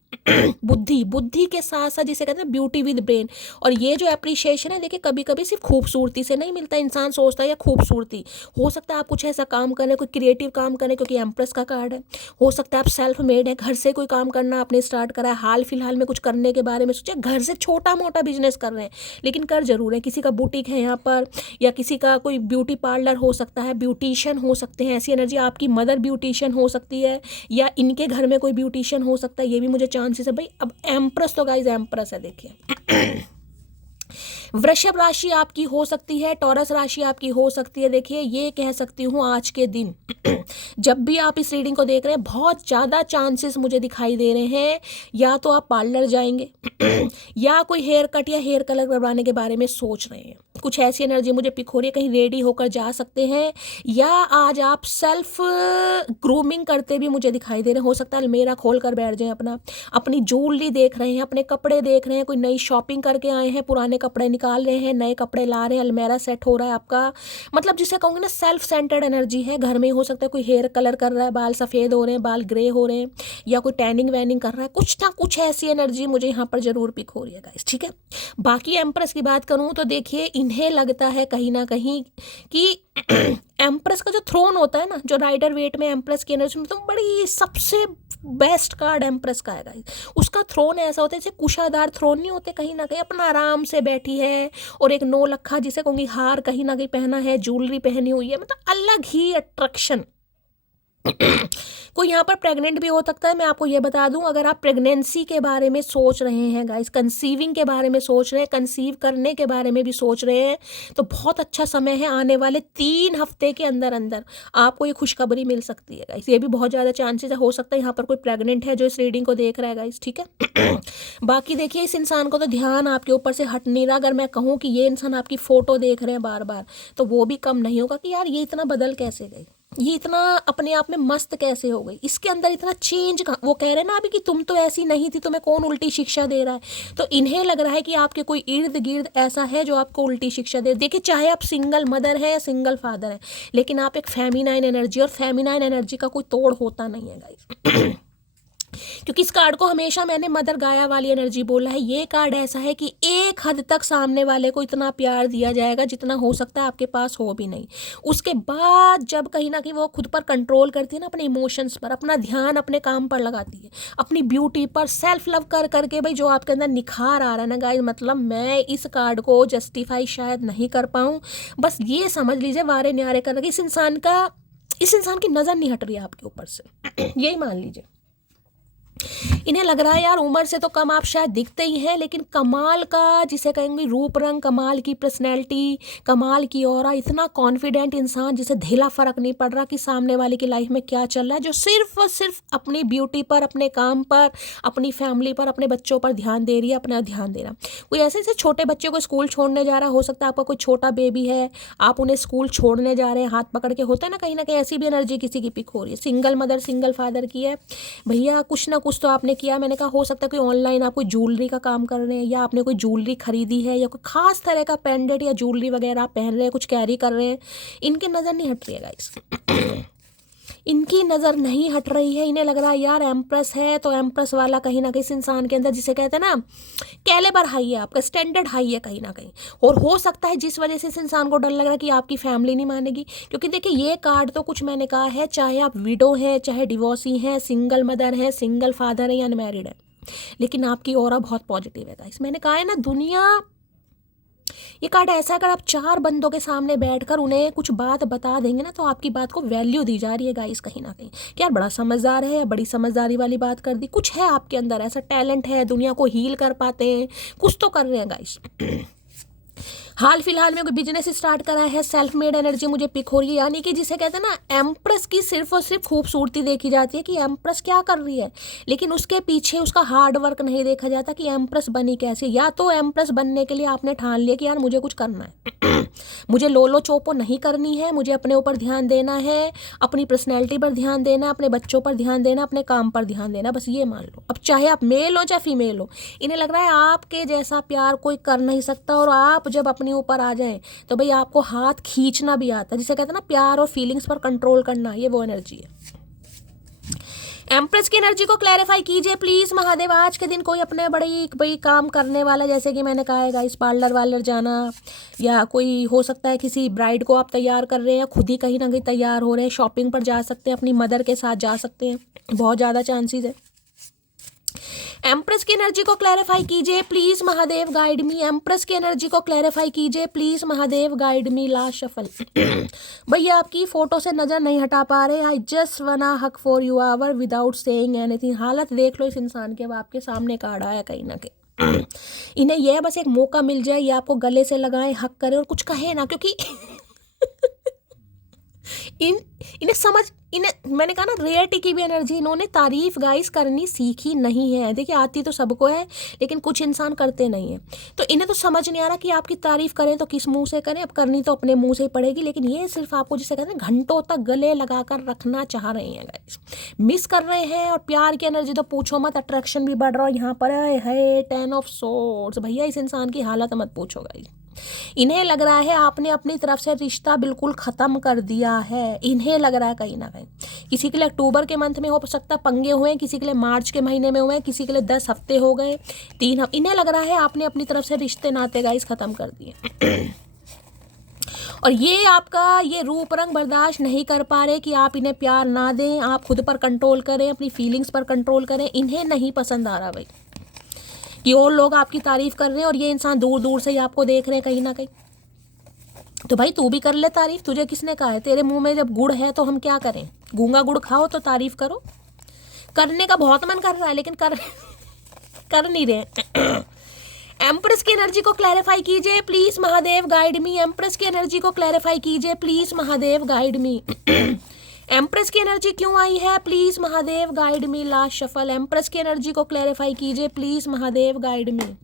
बुद्धि के साथ साथ जिसे कहते हैं ब्यूटी विद ब्रेन, और ये जो एप्रिशिएशन है देखिए कभी कभी सिर्फ खूबसूरती से नहीं मिलता, इंसान सोचता है या खूबसूरती, हो सकता है आप कुछ ऐसा काम करें, कोई क्रिएटिव काम करें, क्योंकि एम्प्रेस का कार्ड है, हो सकता है आप सेल्फ मेड है, घर से कोई काम करना आपने स्टार्ट करा है, हाल फिलहाल में कुछ करने के बारे में सोचा, घर से छोटा मोटा बिजनेस कर रहे हैं लेकिन कर जरूर है, किसी का बुटीक है यहाँ पर, या किसी का कोई ब्यूटी पार्लर हो सकता है, ब्यूटिशियन हो सकते हैं, ऐसी एनर्जी आपकी मदर ब्यूटिशियन हो सकती है या इनके घर में कोई ब्यूटिशियन हो सकता है, ये भी मुझे चांसेस है भाई। अब एम्प्रेस तो गाइज एम्प्रेस है, देखिए वृषभ राशि आपकी हो सकती है, टॉरस राशि आपकी हो सकती है। देखिए ये कह सकती हूँ आज के दिन जब भी आप इस रीडिंग को देख रहे हैं बहुत ज़्यादा चांसेस मुझे दिखाई दे रहे हैं, या तो आप पार्लर जाएंगे या कोई हेयर कट या हेयर कलर करवाने के बारे में सोच रहे हैं। कुछ ऐसी एनर्जी मुझे पिक हो रही है, कहीं रेडी होकर जा सकते हैं, या आज आप सेल्फ ग्रूमिंग करते भी मुझे दिखाई दे रहे हैं। हो सकता है अलमीरा खोल कर बैठ जाएं, अपनी ज्वेलरी देख रहे हैं, अपने कपड़े देख रहे हैं, कोई नई शॉपिंग करके आए हैं, पुराने कपड़े निकाल रहे हैं, नए कपड़े ला रहे हैं, अलमीरा सेट हो रहा है आपका। मतलब जिसे कहूँगी ना सेल्फ सेंटर्ड एनर्जी है। घर में ही हो सकता है कोई हेयर कलर कर रहा है, बाल सफ़ेद हो रहे हैं, बाल ग्रे हो रहे हैं, या कोई टैनिंग वैनिंग कर रहा है, कुछ ना कुछ ऐसी एनर्जी मुझे यहाँ पर जरूर पिक हो रही है गाइस, ठीक है। बाकी एम्प्रेस की बात करूँ तो देखिए इन्हें लगता है कहीं ना कहीं कि एम्प्रेस का जो थ्रोन होता है ना, जो राइडर वेट में एम्प्रेस की एनर्जी में तो बड़ी सबसे बेस्ट कार्ड एम्प्रेस का है गाइस। उसका थ्रोन ऐसा होता है जैसे कुशादार थ्रोन नहीं होते, कहीं ना कहीं अपना आराम से बैठी है और एक नौलखा जिसे कहूँगी हार कहीं ना कहीं पहना है, ज्वेलरी पहनी हुई है, मतलब अलग ही अट्रैक्शन। कोई यहाँ पर प्रेग्नेंट भी हो सकता है। मैं आपको ये बता दूं, अगर आप प्रेगनेंसी के बारे में सोच रहे हैं गाइस, कंसीविंग के बारे में सोच रहे हैं, कंसीव करने के बारे में भी सोच रहे हैं, तो बहुत अच्छा समय है। आने वाले 3 हफ्ते के अंदर अंदर आपको ये खुशखबरी मिल सकती है गाइस। ये भी बहुत ज़्यादा चांसेस है, हो सकता है यहाँ पर कोई प्रेग्नेंट है जो इस रीडिंग को देख रहा है गाइस, ठीक है। बाकी देखिए इस इंसान को तो ध्यान आपके ऊपर से हट नहीं रहा। अगर मैं कहूँ कि ये इंसान आपकी फ़ोटो देख रहे हैं बार बार, तो वो भी कम नहीं होगा कि यार ये इतना बदल कैसे गई, ये इतना अपने आप में मस्त कैसे हो गई, इसके अंदर इतना चेंज कहाँ। वो कह रहे हैं ना अभी कि तुम तो ऐसी नहीं थी, तुम्हें कौन उल्टी शिक्षा दे रहा है। तो इन्हें लग रहा है कि आपके कोई इर्द गिर्द ऐसा है जो आपको उल्टी शिक्षा दे। देखिए चाहे आप सिंगल मदर है या सिंगल फादर है, लेकिन आप एक फेमिनाइन एनर्जी, और फेमिनाइन एनर्जी का कोई तोड़ होता नहीं है गाइस। क्योंकि इस कार्ड को हमेशा मैंने मदर गाया वाली एनर्जी बोला है। ये कार्ड ऐसा है कि एक हद तक सामने वाले को इतना प्यार दिया जाएगा जितना हो सकता है आपके पास हो भी नहीं। उसके बाद जब कहीं ना कहीं वो खुद पर कंट्रोल करती है ना, अपने इमोशंस पर, अपना ध्यान अपने काम पर लगाती है, अपनी ब्यूटी पर, सेल्फ लव कर करके भाई जो आपके अंदर निखार आ रहा है ना गाइस, मतलब मैं इस कार्ड को जस्टिफाई शायद नहीं कर पाऊँ। बस ये समझ लीजिए वारे न्यारे कर इस इंसान की नज़र नहीं हट रही है आपके ऊपर से, यही मान लीजिए। इन्हें लग रहा है यार उम्र से तो कम आप शायद दिखते ही हैं, लेकिन कमाल का जिसे कहेंगे रूप रंग, कमाल की पर्सनैलिटी, कमाल की ऑरा, इतना कॉन्फिडेंट इंसान जिसे ढीला फर्क नहीं पड़ रहा कि सामने वाले की लाइफ में क्या चल रहा है, जो सिर्फ और सिर्फ अपनी ब्यूटी पर, अपने काम पर, अपनी फैमिली पर, अपने बच्चों पर ध्यान दे रही है, अपना ध्यान दे रहा। कोई ऐसे ऐसे छोटे बच्चे को स्कूल छोड़ने जा रहा हो सकता है, आपका कोई छोटा बेबी है, आप उन्हें स्कूल छोड़ने जा रहे हैं, हाथ पकड़ के, होता है ना कहीं ऐसी भी एनर्जी किसी की पिक हो रही है। सिंगल मदर सिंगल फादर की है भैया, कुछ ना कुछ तो आपने किया। मैंने कहा हो सकता है कोई ऑनलाइन आप कोई ज्वेलरी का काम कर रहे हैं, या आपने कोई ज्वेलरी खरीदी है, या कोई खास तरह का पेंडेंट या ज्वेलरी वगैरह आप पहन रहे हैं, कुछ कैरी कर रहे हैं। इनकी नज़र नहीं हट रही है गाइस, इनकी नज़र नहीं हट रही है। इन्हें लग रहा है यार एम्प्रेस है तो एम्प्रेस वाला कहीं ना कहीं इस इंसान के अंदर, जिसे कहते हैं ना कैलेबर हाई है, आपका स्टैंडर्ड हाई है कहीं ना कहीं। और हो सकता है जिस वजह से इस इंसान को डर लग रहा है कि आपकी फैमिली नहीं मानेगी, क्योंकि देखिए ये कार्ड तो कुछ मैंने कहा है, चाहे आप विडो हैं, चाहे डिवोर्सी हैं, सिंगल मदर है, सिंगल फादर है या अनमैरिड है, लेकिन आपकी ऑरा बहुत पॉजिटिव है गाइस। मैंने कहा है ना दुनिया, ये कार्ड ऐसा है अगर आप 4 बंदों के सामने बैठकर उन्हें कुछ बात बता देंगे ना, तो आपकी बात को वैल्यू दी जा रही है गाइस कहीं ना कहीं। क्या बड़ा समझदार है, बड़ी समझदारी वाली बात कर दी, कुछ है आपके अंदर, ऐसा टैलेंट है, दुनिया को हील कर पाते हैं, कुछ तो कर रहे हैं गाइस। हाल फिलहाल में कोई बिजनेस स्टार्ट करा है, सेल्फ मेड एनर्जी मुझे पिक हो रही है। यानी कि जिसे कहते हैं ना एम्प्रेस की सिर्फ और सिर्फ खूबसूरती देखी जाती है कि एम्प्रेस क्या कर रही है, लेकिन उसके पीछे उसका हार्ड वर्क नहीं देखा जाता कि एम्प्रेस बनी कैसे। या तो एम्प्रेस बनने के लिए आपने ठान लिया कि यार मुझे कुछ करना है, मुझे लोलो चोपो नहीं करनी है, मुझे अपने ऊपर ध्यान देना है, अपनी पर्सनैलिटी पर ध्यान देना, अपने बच्चों पर ध्यान देना, अपने काम पर ध्यान देना, बस ये मान लो। अब चाहे आप मेल हो चाहे फीमेल हो, इन्हें लग रहा है आपके जैसा प्यार कोई कर नहीं सकता। और आप जब अपने ऊपर आ जाएं तो भाई आपको हाथ खींचना भी आता है, जिसे कहते हैं ना प्यार और फीलिंग्स पर कंट्रोल करना, ये वो एनर्जी है। एम्प्रेस की एनर्जी को क्लैरिफाई कीजिए प्लीज महादेव। आज के दिन कोई अपने बड़ी भाई काम करने वाला, जैसे कि मैंने कहा है इस पार्लर वार्लर जाना, या कोई हो सकता है किसी ब्राइड को आप तैयार कर रहे हैं, या खुद ही कहीं ना कहीं तैयार हो रहे हैं, शॉपिंग पर जा सकते हैं, अपनी मदर के साथ जा सकते हैं, बहुत ज़्यादा चांसेस है। एम्प्रेस की एनर्जी को क्लैरिफाई कीजिए please Mahadev guide me. Empress की एनर्जी को क्लैरिफाई कीजिए please Mahadev guide me. Last shuffle. भैया आपकी फोटो से नजर नहीं हटा पा रहे। आई जस्ट वना हक for you our without saying anything. हालत देख लो इस इंसान के, अब आपके सामने कार्ड आया कहीं ना कहीं। इन्हें यह बस एक मौका मिल जाए, ये आपको गले से लगाए, हक करे और कुछ कहे ना, क्योंकि इन्हें मैंने कहा ना, रियलिटी की भी एनर्जी, इन्होंने तारीफ गाइस करनी सीखी नहीं है। देखिए आती तो सबको है, लेकिन कुछ इंसान करते नहीं है। तो इन्हें तो समझ नहीं आ रहा कि आपकी तारीफ करें तो किस मुंह से करें। अब करनी तो अपने मुंह से ही पड़ेगी, लेकिन ये सिर्फ आपको जिसे कहते हैं घंटों तक गले लगाकर रखना चाह रहे हैं गाइस, मिस कर रहे हैं। और प्यार की एनर्जी तो पूछो मत, अट्रैक्शन भी बढ़ रहा है यहाँ पर है 10 ऑफ सोर्ड्स। भैया इस इंसान की हालत मत पूछो गाइस। इन्हें लग रहा है आपने अपनी तरफ से रिश्ता बिल्कुल ख़त्म कर दिया है। इन्हें लग रहा है कहीं ना कहीं, किसी के लिए अक्टूबर के मंथ में हो सकता पंगे हुए हैं, किसी के लिए मार्च के महीने में हुए हैं, किसी के लिए 10 हफ्ते हो गए, 3 हफ्ते। इन्हें लग रहा है आपने अपनी तरफ से रिश्ते नाते गाइस ख़त्म कर दिए। और ये आपका ये रूप रंग बर्दाश्त नहीं कर पा रहे कि आप इन्हें प्यार ना दें, आप खुद पर कंट्रोल करें, अपनी फीलिंग्स पर कंट्रोल करें। इन्हें नहीं पसंद आ रहा भाई कि और लोग आपकी तारीफ कर रहे हैं और ये इंसान दूर दूर से ही आपको देख रहे हैं कहीं ना कहीं। तो भाई तू भी कर ले तारीफ, तुझे किसने कहा है? तेरे मुंह में जब गुड़ है तो हम क्या करें? गूंगा गुड़ खाओ तो तारीफ करो। करने का बहुत मन कर रहा है लेकिन कर नहीं रहे। एम्प्रेस की एनर्जी को क्लैरिफाई कीजिए please Mahadev guide me. Empress की एनर्जी को क्लैरिफाई कीजिए please Mahadev guide me. Empress की एनर्जी क्यों आई है? Please Mahadev guide me. Last shuffle. Empress की एनर्जी को क्लैरिफाई कीजिए प्लीज महादेव गाइड मी।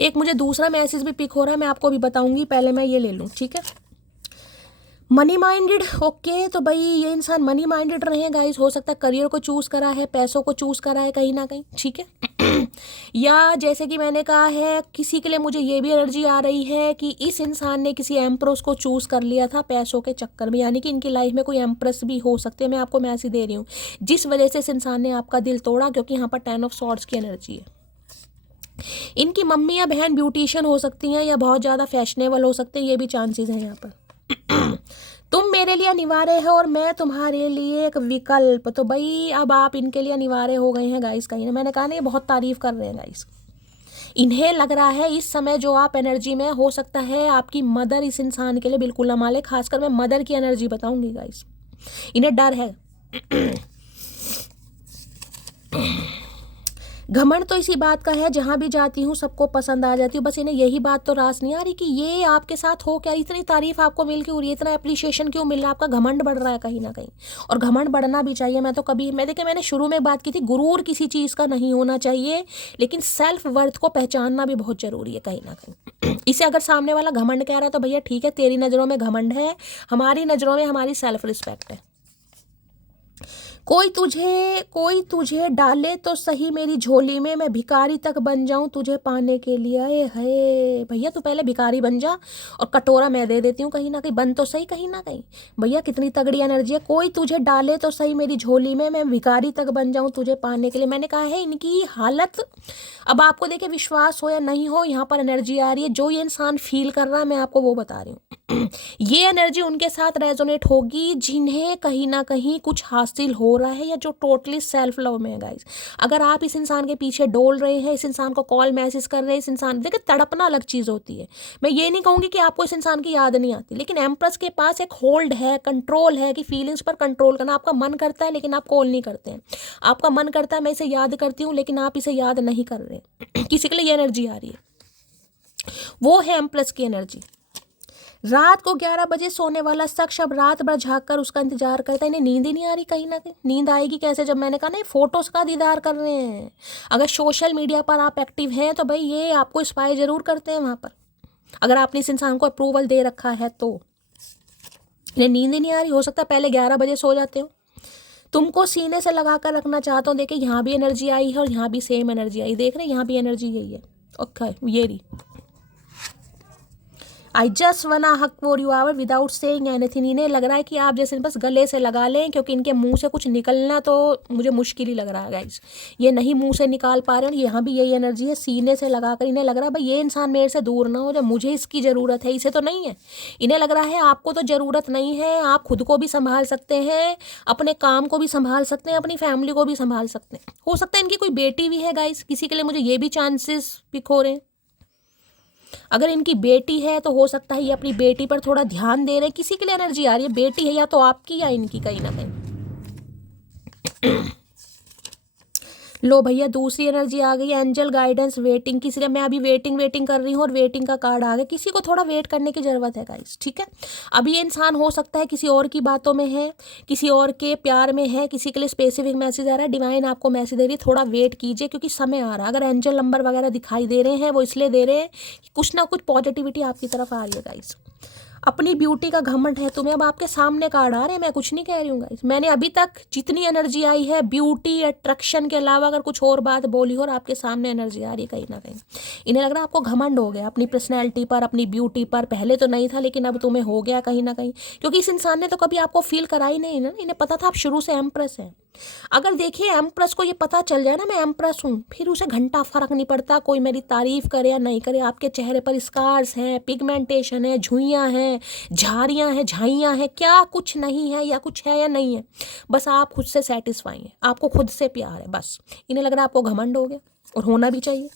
एक मुझे दूसरा मैसेज भी पिक हो रहा है, मैं आपको भी बताऊंगी, पहले मैं ये ले लूं, ठीक है। Money minded, okay. तो भाई ये इंसान मनी माइंडेड रहे हैं गाइस। हो सकता है करियर को चूज करा है, पैसों को चूज करा है कहीं ना कहीं, ठीक है। या जैसे कि मैंने कहा है, किसी के लिए मुझे ये भी एनर्जी आ रही है कि इस इंसान ने किसी एम्प्रेस को चूज कर लिया था पैसों के चक्कर में, यानी कि इनकी लाइफ में कोई एम्प्रेस भी हो सकते हैं। मैं आपको मैसेज दे रही हूँ जिस वजह से इस इंसान ने आपका दिल तोड़ा, क्योंकि यहाँ पर 10 ऑफ सॉर्ड्स की एनर्जी है। इनकी मम्मी या बहन ब्यूटिशियन हो सकती हैं या बहुत ज़्यादा फैशनेबल हो सकते हैं, ये भी चांसेस हैं यहाँ पर। तुम मेरे लिए अनिवार्य है और मैं तुम्हारे लिए एक विकल्प। तो भाई अब आप इनके लिए अनिवार्य हो गए हैं गाइस कहीं ना। मैंने कहा ना ये बहुत तारीफ कर रहे हैं गाइस। इन्हें लग रहा है इस समय जो आप एनर्जी में, हो सकता है आपकी मदर इस इंसान के लिए बिल्कुल ना माले। खासकर मैं मदर की एनर्जी बताऊंगी गाइस। इन्हें डर है। घमंड तो इसी बात का है, जहाँ भी जाती हूँ सबको पसंद आ जाती हूँ। बस इन्हें यही बात तो रास नहीं आ रही कि ये आपके साथ हो क्या, इतनी तारीफ आपको मिल क्यों रही है, इतना अप्रिशिएशन क्यों मिल रहा है, आपका घमंड बढ़ रहा है कहीं ना कहीं। और घमंड बढ़ना भी चाहिए। देखिए मैंने शुरू में बात की थी, गुरूर किसी चीज़ का नहीं होना चाहिए, लेकिन सेल्फ वर्थ को पहचानना भी बहुत जरूरी है कहीं ना कहीं। इसे अगर सामने वाला घमंड कह रहा है तो भैया ठीक है, तेरी नज़रों में घमंड है, हमारी नज़रों में हमारी सेल्फ रिस्पेक्ट है। कोई तुझे डाले तो सही मेरी झोली में, मैं भिखारी तक बन जाऊं तुझे पाने के लिए। अरे है भैया, तू पहले भिखारी बन जा और कटोरा मैं दे देती हूँ कहीं ना कहीं, बन तो सही कहीं ना कहीं। भैया कितनी तगड़ी एनर्जी है। कोई तुझे डाले तो सही मेरी झोली में, मैं भिखारी तक बन जाऊं तुझे पाने के लिए। मैंने कहा है इनकी हालत, अब आपको देखे विश्वास हो या नहीं हो, यहाँ पर एनर्जी आ रही है। जो ये इंसान फील कर रहा है मैं आपको वो बता रही हूँ। ये एनर्जी उनके साथ रेजोनेट होगी जिन्हें कहीं ना कहीं कुछ हासिल हो रहा है या जो टोटली सेल्फ लव में है गाइस। अगर आप इस इंसान के पीछे डोल रहे हैं, इस इंसान को कॉल मैसेज कर रहे हैं, इस इंसान, देखिए तड़पना अलग चीज़ होती है। मैं ये नहीं कहूँगी कि आपको इस इंसान की याद नहीं आती, लेकिन एम्प्रेस के पास एक होल्ड है, कंट्रोल है कि फीलिंग्स पर कंट्रोल करना। आपका मन करता है लेकिन आप कॉल नहीं करते हैं। आपका मन करता है मैं इसे याद करती हूँ, लेकिन आप इसे याद नहीं कर रहे। किसी के लिए ये एनर्जी आ रही है, वो है एम्प्रेस की एनर्जी। रात को 11 बजे सोने वाला शख्स अब रात भर झाँक कर उसका इंतजार करता है। इन्हें नींद ही नहीं आ रही कहीं ना कहीं। नींद आएगी कैसे, जब मैंने कहा ना फोटोज का दीदार कर रहे हैं। अगर सोशल मीडिया पर आप एक्टिव हैं तो भाई ये आपको स्पाई जरूर करते हैं वहाँ पर, अगर आपने इस इंसान को अप्रूवल दे रखा है तो। इन्हें नींद ही नहीं आ रही। हो सकता है पहले 11 बजे सो जाते हो। तुमको सीने से लगा कर रखना चाहता हूँ। देखिए यहाँ भी एनर्जी आई है और यहाँ भी सेम एनर्जी आई। देख रहे हैं यहाँ भी एनर्जी यही है। ओके ये रही, आई जस्ट वना हक for you our without saying anything. इन्हें लग रहा है कि आप जैसे बस गले से लगा लें, क्योंकि इनके मुंह से कुछ निकलना तो मुझे मुश्किल ही लग रहा है गाइस। ये नहीं मुंह से निकाल पा रहे हैं, यहाँ भी यही एनर्जी है, सीने से लगाकर इन्हें लग रहा है भाई ये इंसान मेरे से दूर ना हो, जब मुझे इसकी ज़रूरत है, इसे तो नहीं है। इन्हें लग रहा है आपको तो ज़रूरत नहीं है, आप खुद को भी संभाल सकते हैं, अपने काम को भी संभाल सकते हैं, अपनी फैमिली को भी संभाल सकते हैं। हो सकता है इनकी कोई बेटी भी है गाइस, किसी के लिए मुझे ये भी चांसेस पिक हो रहे हैं। अगर इनकी बेटी है तो हो सकता है ये अपनी बेटी पर थोड़ा ध्यान दे रहे हैं, किसी के लिए एनर्जी आ रही है, बेटी है या तो आपकी या इनकी कहीं ना कहीं। लो भैया दूसरी एनर्जी आ गई, एंजल गाइडेंस वेटिंग। किसी ने, मैं अभी वेटिंग कर रही हूँ और वेटिंग का कार्ड आ गया, किसी को थोड़ा वेट करने की ज़रूरत है गाइस, ठीक है। अभी ये इंसान हो सकता है किसी और की बातों में है, किसी और के प्यार में है, किसी के लिए स्पेसिफिक मैसेज आ रहा है, डिवाइन आपको मैसेज दे रही है थोड़ा वेट कीजिए क्योंकि समय आ रहा है। अगर एंजल नंबर वगैरह दिखाई दे रहे हैं वो इसलिए दे रहे हैं कि कुछ ना कुछ पॉजिटिविटी आपकी तरफ आ रही है गाइस। अपनी ब्यूटी का घमंड है तुम्हें, अब आपके सामने कार्ड आ रहे हैं, मैं कुछ नहीं कह रही हूँ गाइस। मैंने अभी तक जितनी एनर्जी आई है ब्यूटी अट्रैक्शन के अलावा अगर कुछ और बात बोली हो और आपके सामने एनर्जी आ रही है कहीं ना कहीं। इन्हें लग रहा है आपको घमंड हो गया अपनी पर्सनैलिटी पर, अपनी ब्यूटी पर। पहले तो नहीं था लेकिन अब तुम्हें हो गया कहीं ना कहीं, क्योंकि इस इंसान ने तो कभी आपको फील करा ही नहीं ना। इन्हें पता था आप शुरू से एम्प्रेस हैं। अगर देखिए एम्प्रेस को ये पता चल जाए ना मैं एम्प्रेस हूँ, फिर उसे घंटा फर्क नहीं पड़ता कोई मेरी तारीफ करे या नहीं करे। आपके चेहरे पर स्कार्स हैं, पिगमेंटेशन है, झुइयाँ हैं, झारियाँ हैं, झाइयाँ हैं, क्या कुछ नहीं है या कुछ है या नहीं है, बस आप खुद से सेटिस्फाई हैं, आपको खुद से प्यार है बस। इन्हें लग रहा है आपको घमंड हो गया और होना भी चाहिए।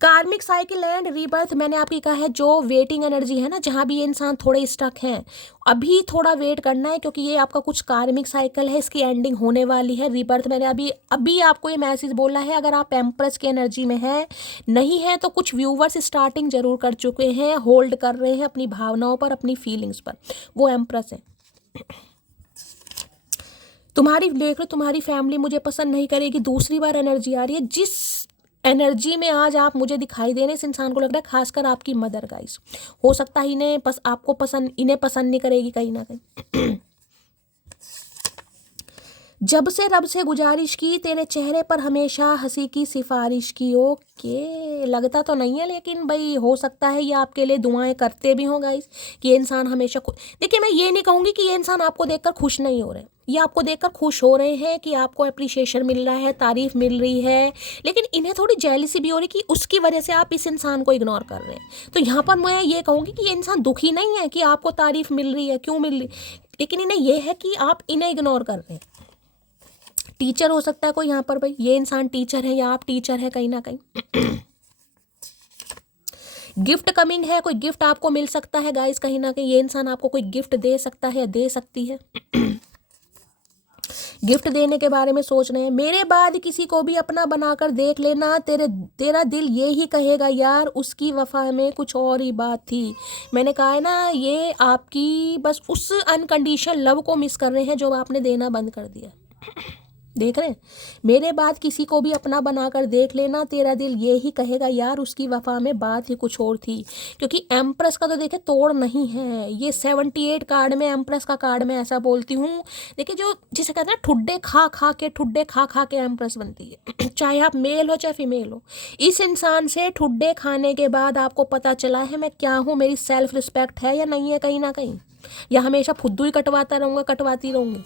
कार्मिक साइकिल एंड रीबर्थ, मैंने आपकी कहा है जो वेटिंग एनर्जी है ना, जहाँ भी ये इंसान थोड़े स्टक हैं, अभी थोड़ा वेट करना है क्योंकि ये आपका कुछ कार्मिक साइकिल है, इसकी एंडिंग होने वाली है। रीबर्थ मैंने अभी आपको ये मैसेज बोला है। अगर आप एम्प्रेस की एनर्जी में है नहीं है तो कुछ व्यूवर्स स्टार्टिंग जरूर कर चुके हैं, होल्ड कर रहे हैं अपनी भावनाओं पर, अपनी फीलिंग्स पर, वो एम्प्रेस है। तुम्हारी देख लो, तुम्हारी फैमिली मुझे पसंद नहीं करेगी, दूसरी बार एनर्जी आ रही है। जिस एनर्जी में आज आप मुझे दिखाई दे रहे, इस इंसान को लग रहा है खासकर आपकी मदर गाइस, हो सकता है इन्हें आपको पसंद, इन्हें पसंद नहीं करेगी कहीं ना कहीं। जब से रब से गुजारिश की, तेरे चेहरे पर हमेशा हंसी की सिफारिश की। ओके, लगता तो नहीं है लेकिन भाई हो सकता है ये आपके लिए दुआएं करते भी हों गाइस, कि ये इंसान हमेशा देखिए मैं ये नहीं कहूँगी कि ये इंसान आपको देखकर खुश नहीं हो रहे, ये आपको देखकर खुश हो रहे हैं कि आपको अप्रिशिएशन मिल रहा है, तारीफ मिल रही है, लेकिन इन्हें थोड़ी जेलसी भी हो रही कि उसकी वजह से आप इस इंसान को इग्नोर कर रहे हैं। तो यहाँ पर मैं ये कहूँगी कि ये इंसान दुखी नहीं है कि आपको तारीफ मिल रही है, क्यों मिल रही, लेकिन इन्हें यह है कि आप इन्हें इग्नोर कर रहे हैं। टीचर हो सकता है कोई यहाँ पर, भाई ये इंसान टीचर है या आप टीचर है कहीं ना कहीं। गिफ्ट कमिंग है, कोई गिफ्ट आपको मिल सकता है गाइस कहीं ना कहीं, ये इंसान आपको कोई गिफ्ट दे सकता है, दे सकती है। गिफ्ट देने के बारे में सोच रहे हैं। मेरे बाद किसी को भी अपना बनाकर देख लेना, तेरा दिल ये ही कहेगा यार उसकी वफा में कुछ और ही बात थी। मैंने कहा है ना, ये आपकी बस उस अनकंडीशनल लव को मिस कर रहे हैं जो आपने देना बंद कर दिया। देख रहे हैं, मेरे बाद किसी को भी अपना बनाकर देख लेना, तेरा दिल ये ही कहेगा यार उसकी वफा में बात ही कुछ और थी। क्योंकि एम्प्रेस का तो देखे तोड़ नहीं है, ये 78 कार्ड में एम्प्रेस का कार्ड में ऐसा बोलती हूँ। देखिए जो जिसे कहते हैं ठुड्डे खा खा के एम्प्रेस बनती है। चाहे आप मेल हो चाहे फीमेल हो, इस इंसान से ठुड्डे खाने के बाद आपको पता चला है मैं क्या हूँ, मेरी सेल्फ रिस्पेक्ट है या नहीं है कहीं ना कहीं, या हमेशा फुद्दू ही कटवाता रहूँगा, कटवाती रहूँगी।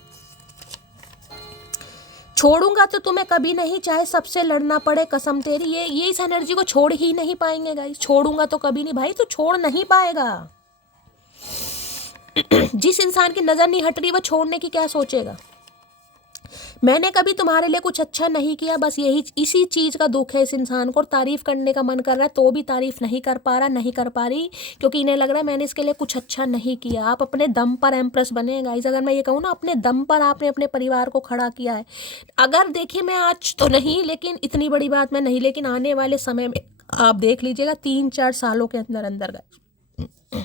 छोड़ूंगा तो तुम्हें कभी नहीं, चाहे सबसे लड़ना पड़े कसम तेरी। ये इस एनर्जी को छोड़ ही नहीं पाएंगे गाइस, छोड़ूंगा तो कभी नहीं, भाई तो छोड़ नहीं पाएगा। जिस इंसान की नजर नहीं हट रही वो छोड़ने की क्या सोचेगा। मैंने कभी तुम्हारे लिए कुछ अच्छा नहीं किया, बस यही इसी चीज़ का दुख है इस इंसान को, और तारीफ करने का मन कर रहा है तो भी तारीफ नहीं कर पा रहा, नहीं कर पा रही, क्योंकि इन्हें लग रहा है मैंने इसके लिए कुछ अच्छा नहीं किया। आप अपने दम पर एम्प्रेस बने गाइस, अगर मैं ये कहूँ ना, अपने दम पर आपने अपने परिवार को खड़ा किया है। अगर देखिए मैं आज तो नहीं, लेकिन इतनी बड़ी बात मैं नहीं, लेकिन आने वाले समय में आप देख लीजिएगा 3-4 सालों के अंदर अंदर गाइस,